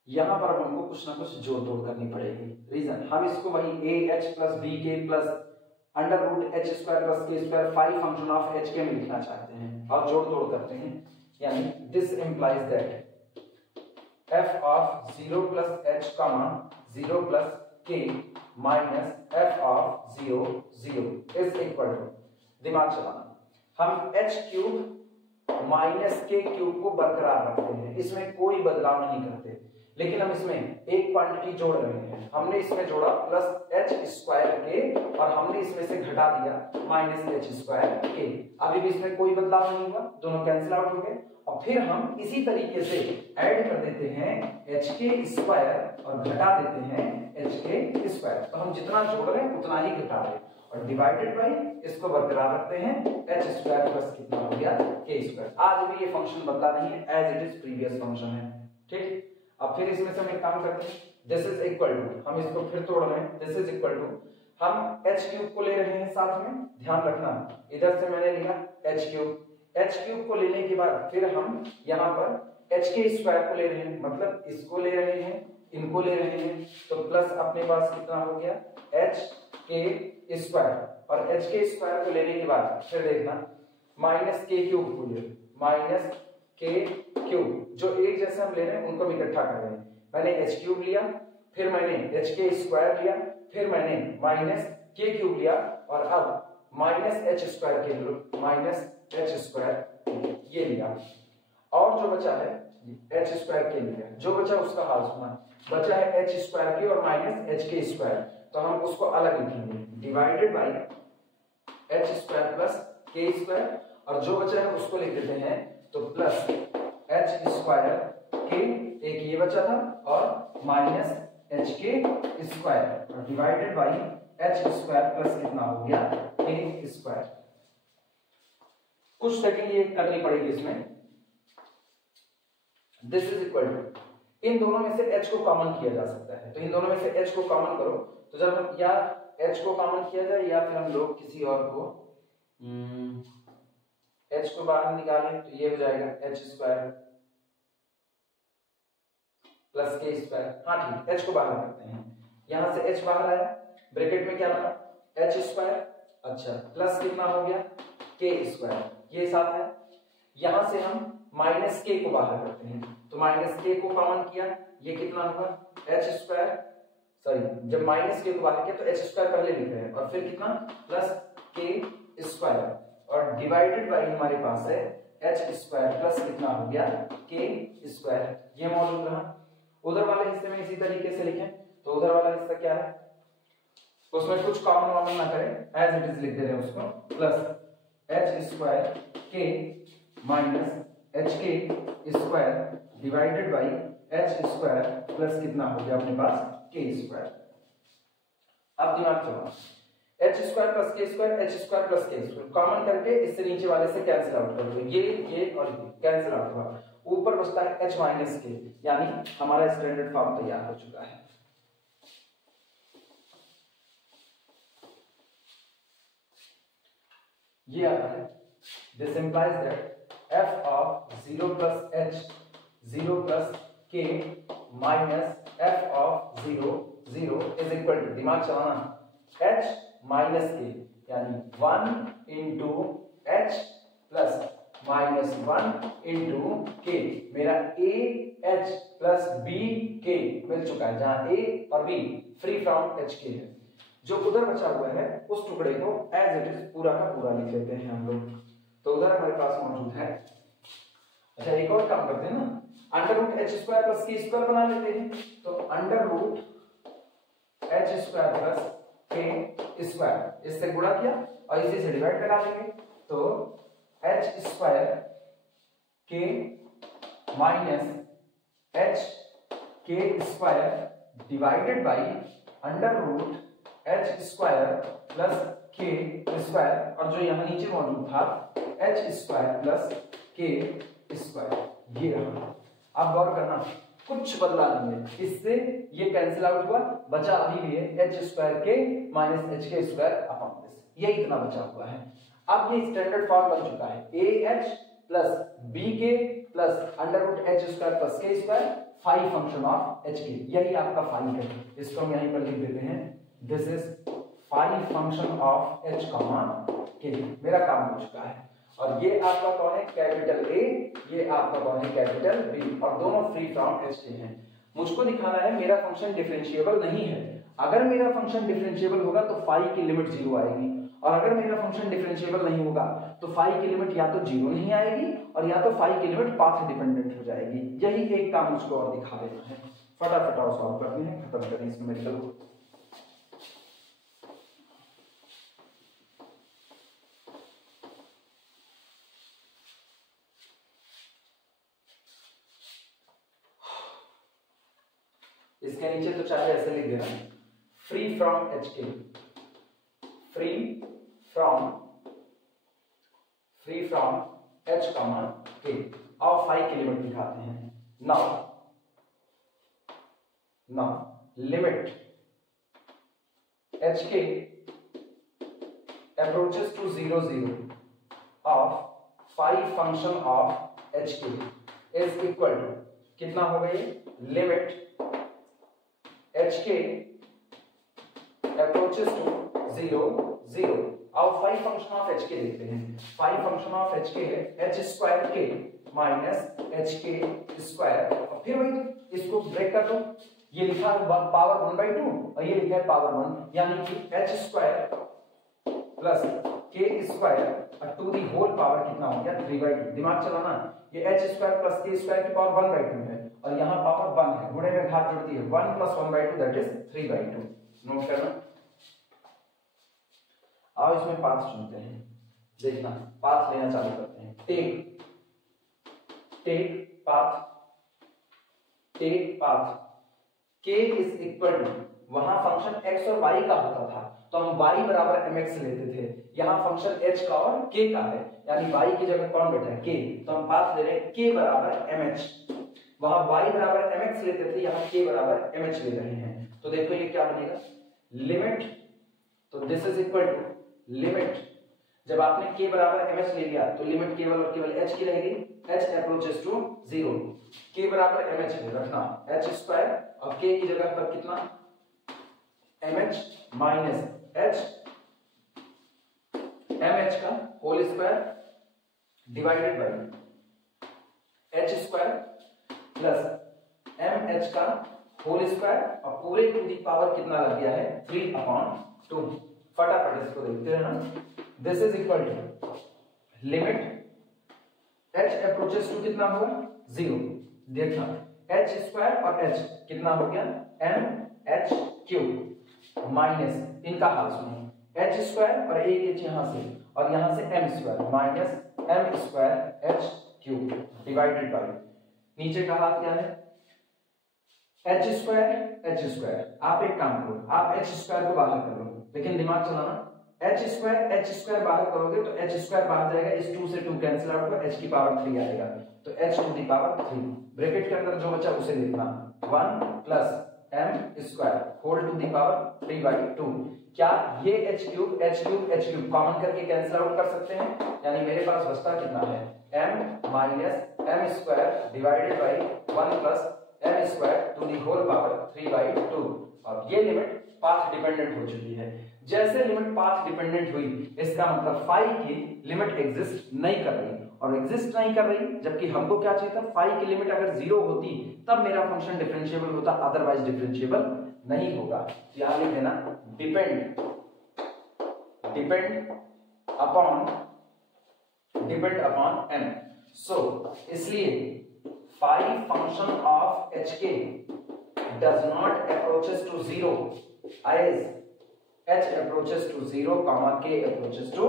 यहां पर हमको कुछ ना कुछ जोड़ तोड़ करनी पड़ेगी। रीजन, हम इसको वही a h plus b k plus under root h square plus k square 5 function of h k में लिखना चाहते हैं और जोड़ तोड़ करते हैं। यानी this implies that f of 0 plus h comma 0 plus k minus f of 0 0 is equal to, दिमाग चलाना, हम h cube minus k cube को बरकरार रखते हैं, इसमें कोई बदलाव नहीं करते, लेकिन हम इसमें एक क्वांटिटी जोड़ रहे हैं। हमने इसमें जोड़ा प्लस h स्क्वायर k और हमने इसमें से घटा दिया माइनस h स्क्वायर k। अभी भी इसमें कोई बदलाव नहीं हुआ, दोनों कैंसिल आउट हो गए। और फिर हम इसी तरीके से ऐड कर देते हैं h k स्क्वायर और घटा देते हैं h k स्क्वायर, तो हम जितना जोड़ रहे हैं उतना ही घटा रहे हैं, और डिवाइडेड बाई इसको बरकरार रखते हैं h स्क्वायर प्लस कितना हो गया k स्क्वायर। आज भी ये फंक्शन बदला नहीं है, as it is previous function है। ठीक, अब फिर इसमें से हम एक काम करते हैं, दिस इज इक्वल टू, हम इसको फिर तोड़ रहे हैं, दिस इज इक्वल टू, हम h क्यूब को ले रहे हैं साथ में, ध्यान रखना इधर से मैंने लिया h क्यूब को लेने के बाद फिर हम यहाँ पर h के स्क्वायर को ले रहे हैं, मतलब इसको ले रहे हैं, इनको ले रहे हैं, तो प्लस अपने पास कितना हो गया h के स्क्वायर, और h के स्क्वायर को लेने के बाद फिर देखना माइनस k क्यूब को ले, माइनस k क्यूब, जो एक जैसे हम ले रहे हैं उनको भी इकट्ठा कर रहे हैं। मैंने h क्यूब लिया, फिर मैंने h के स्क्वायर लिया, फिर मैंने माइनस k क्यूब लिया, और अब माइनस h स्क्वायर के लिए माइनस h स्क्वायर ये लिया, और जो बचा है h स्क्वायर के लिया, जो बचा उसका हाल सुना, बचा है h स्क्वायर के और माइनस h के स्क्वायर, तो हम उसको अलग लिखेंगे, divided by h square plus k square, और जो बचा है उसको लिख देते हैं तो प्लस h स्क्वायर के, एक ये बचा था, और माइनस h के स्क्वायर और divided by h square plus कितना हो गया k स्क्वायर। कुछ सेकंड ये करनी पड़ेगी इसमें, दिस इज इक्वल टू, इन दोनों में से h को कॉमन किया जा सकता है, तो इन दोनों में से h को कॉमन करो, तो जब हम या h को कॉमन किया जाए या फिर हम लोग किसी और को h को बाहर निकालें तो ये हो जाएगा h square plus k square. हाँ ठीक, h को बाहर करते हैं, यहां से h बाहर आया, ब्रैकेट में क्या बना h स्क्वायर, अच्छा प्लस कितना हो गया k स्क्वायर, ये साथ है। यहां से हम माइनस k को बाहर करते हैं, तो माइनस k को कॉमन किया, ये कितना होगा h स्क्वायर, सॉरी जब माइनस k को बाहर किया तो h स्क्वायर पहले लिख रहे हैं और फिर कितना प्लस k स्क्वायर, और डिवाइडेड बाय हमारे पास है h स्क्वायर प्लस कितना हो गया k स्क्वायर, ये मौजूद रहा। उधर वाले हिस्से में इसी तरीके से लिखें, तो उधर वाला हिस्सा क्या है, उसमें कुछ कॉमन वामन ना करें, एज इट इज लिख दे रहे हैं उसको, plus h square k minus hk square divided by h square plus कितना हो गया अपने पास k स्क्वायर। अब दिमाग चलाओ, h square plus k square, h square plus k square common करके इससे नीचे वाले से कैंसिल आउट कर दो, ये और ये कैंसिल आउट हुआ, ऊपर बचता है h माइनस k, यानी हमारा स्टैंडर्ड फॉर्म तैयार हो चुका है। ये आता है, this implies that f of 0 plus h 0 plus k minus f of 0 0 is equal to, दिमाग चलाना, h माइनस k, यानी 1 into h plus minus 1 into k, मेरा a h plus b k मिल चुका है, जहां a और b free from h k है। जो उधर बचा हुआ है उस टुकड़े को एज इट इज पूरा का पूरा लिख लेते हैं हम लोग, तो उधर हमारे पास मौजूद है। अच्छा एक और काम करते हैं ना, under root h square plus k square बना लेते हैं, तो under root h square plus k square, इससे गुणा किया और इसी से डिवाइड लगा देंगे, तो h square k minus h k square divided by under root h square plus k square, और जो यहाँ नीचे मौजूद था h square plus k square, ये रहा। अब गौर करना, कुछ बदला नहीं है, इससे ये कैंसिल आउट हुआ, बचा अभी भी है h square k minus h k square upon this, ये इतना बचा हुआ है। अब ये स्टैंडर्ड फॉर्म बन चुका है, ah plus bk plus under root h square plus k square phi function of h k, यही आपका फाई है, इसको हम यहीं पर लिख देते हैं, this is phi function of h comma k, मेरा काम हो चुका है। और ये आपका कौन है कैपिटल A, ये आपका कौन है कैपिटल B, और दोनों फ्री फ्रॉम h k हैं। मुझको दिखाना है मेरा फंक्शन डिफरेंशिएबल नहीं है, अगर मेरा फंक्शन डिफरेंशिएबल होगा तो फाई की लिमिट 0 आएगी, और अगर मेरा फंक्शन डिफरेंशिएबल नहीं होगा तो फाई की लिमिट या तो 0 नहीं आएगी और या तो फाई की लिमिट पाथ डिपेंडेंट हो जाएगी। यही एक काम मुझको और दिखा देना है, फटाफट और सॉल्व करते हैं, खत्म करें इस न्यूमेरिकल को। इसके नीचे तो चाहे ऐसे लिख देना, free from h k, free from h comma k, और फाई की लिमिट दिखाते हैं। Now limit h k approaches to 0 0 of phi function of h k is equal to, कितना हो गई, limit h k approaches to 0 0, अब phi function of h k देखते हैं, phi function of h k है h square k minus h k square, और फिर वही इसको ब्रेक कर दो, ये लिखा है पावर 1/2 और ये लिखा है पावर 1, यानी कि h square plus k square to the whole power कितना हो गया 3/2। दिमाग चलाना, ये h square plus k square की पावर 1/2 है और यहाँ पावर 1 है, गुणे में घात जुड़ती है, 1 प्लस 1/2 दैट इज 3/2। नोट करना। आओ इसमें पाथ चुनते हैं, देखना पाथ लेना चालू करते हैं। Take path k is equal to, वहां फंक्शन x और y का होता था तो हम y बराबर mx लेते थे, यहाँ फंक्शन h का और k का है, यानी y की जगह कौन बैठा है k, तो हम पाथ ले रहे हैं k बराबर mh। वहां y बराबर mx लेते थे, यहाँ k बराबर mh ले रहे हैं। तो देखो ये क्या बनेगा, लिमिट, तो this is equal to limit, जब आपने k बराबर mh ले लिया तो लिमिट केवल और केवल h की रहेगी, h अप्रोचेस टू 0, k बराबर mh रखना, h स्क्वायर और k की जगह पर कितना mh माइनस h mh का whole square divided by h square plus mh का होल स्क्वायर और पूरे टू दी पावर कितना लग गया है 3/2। फटाफट इसको देखते हैं ना, this is equal to limit h approaches to कितना हुआ 0, देखना h स्क्वायर और h कितना हो गया mh क्यूब माइनस इनका हाल सुनो h स्क्वायर और एक h यहां से और यहां से m square minus m square h cube divided by नीचे का हाल क्या है h स्क्वायर। आप एक काम करो, आप h स्क्वायर को बाहर कर लो, लेकिन दिमाग चलाना, h स्क्वायर बाहर करोगे तो h स्क्वायर बाहर जाएगा, इस 2 से 2 कैंसिल आउट होगा, h की पावर 3 आएगा, तो h to the power 3 bracket के अंदर जो बचा उसे लिखना 1 plus m square whole to the power 3/2। क्या ये h क्यूब कॉमन करके कैंसिल आउट कर सकते हैं, यानी मेरे पास बचता कितना है m minus m square divided by 1 plus m square to the whole power 3/2। अब ये लिमिट पाथ डिपेंडेंट हो चुकी है। जैसे लिमिट पाथ डिपेंडेंट हुई, इसका मतलब फाई की लिमिट एग्जिस्ट नहीं कर रही, और एग्जिस्ट नहीं कर रही जबकि हमको क्या चाहिए था, फाई की लिमिट अगर 0 होती तब मेरा फंक्शन डिफरेंशिएबल होता, अदरवाइज डिफरेंशिएबल नहीं होगा। यहां लिख देना डिपेंड अपॉन m। सो इसलिए phi function of hk does not approaches to 0 as h approaches to 0 comma k approaches to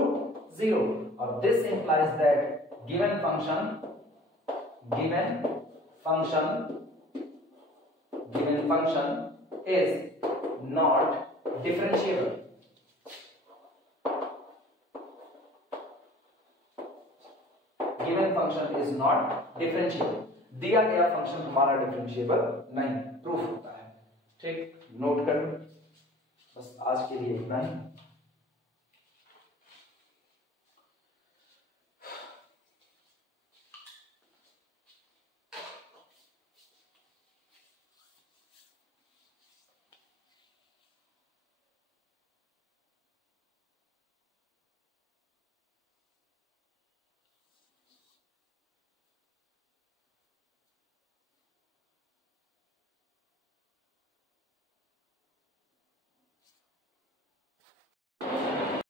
0, or this implies that given function is not differentiable। Given function is not differentiable, दिया गया function हमारा differentiable नहीं proof होता है। ठीक, note कर लो, बस आज के लिए इतना ही।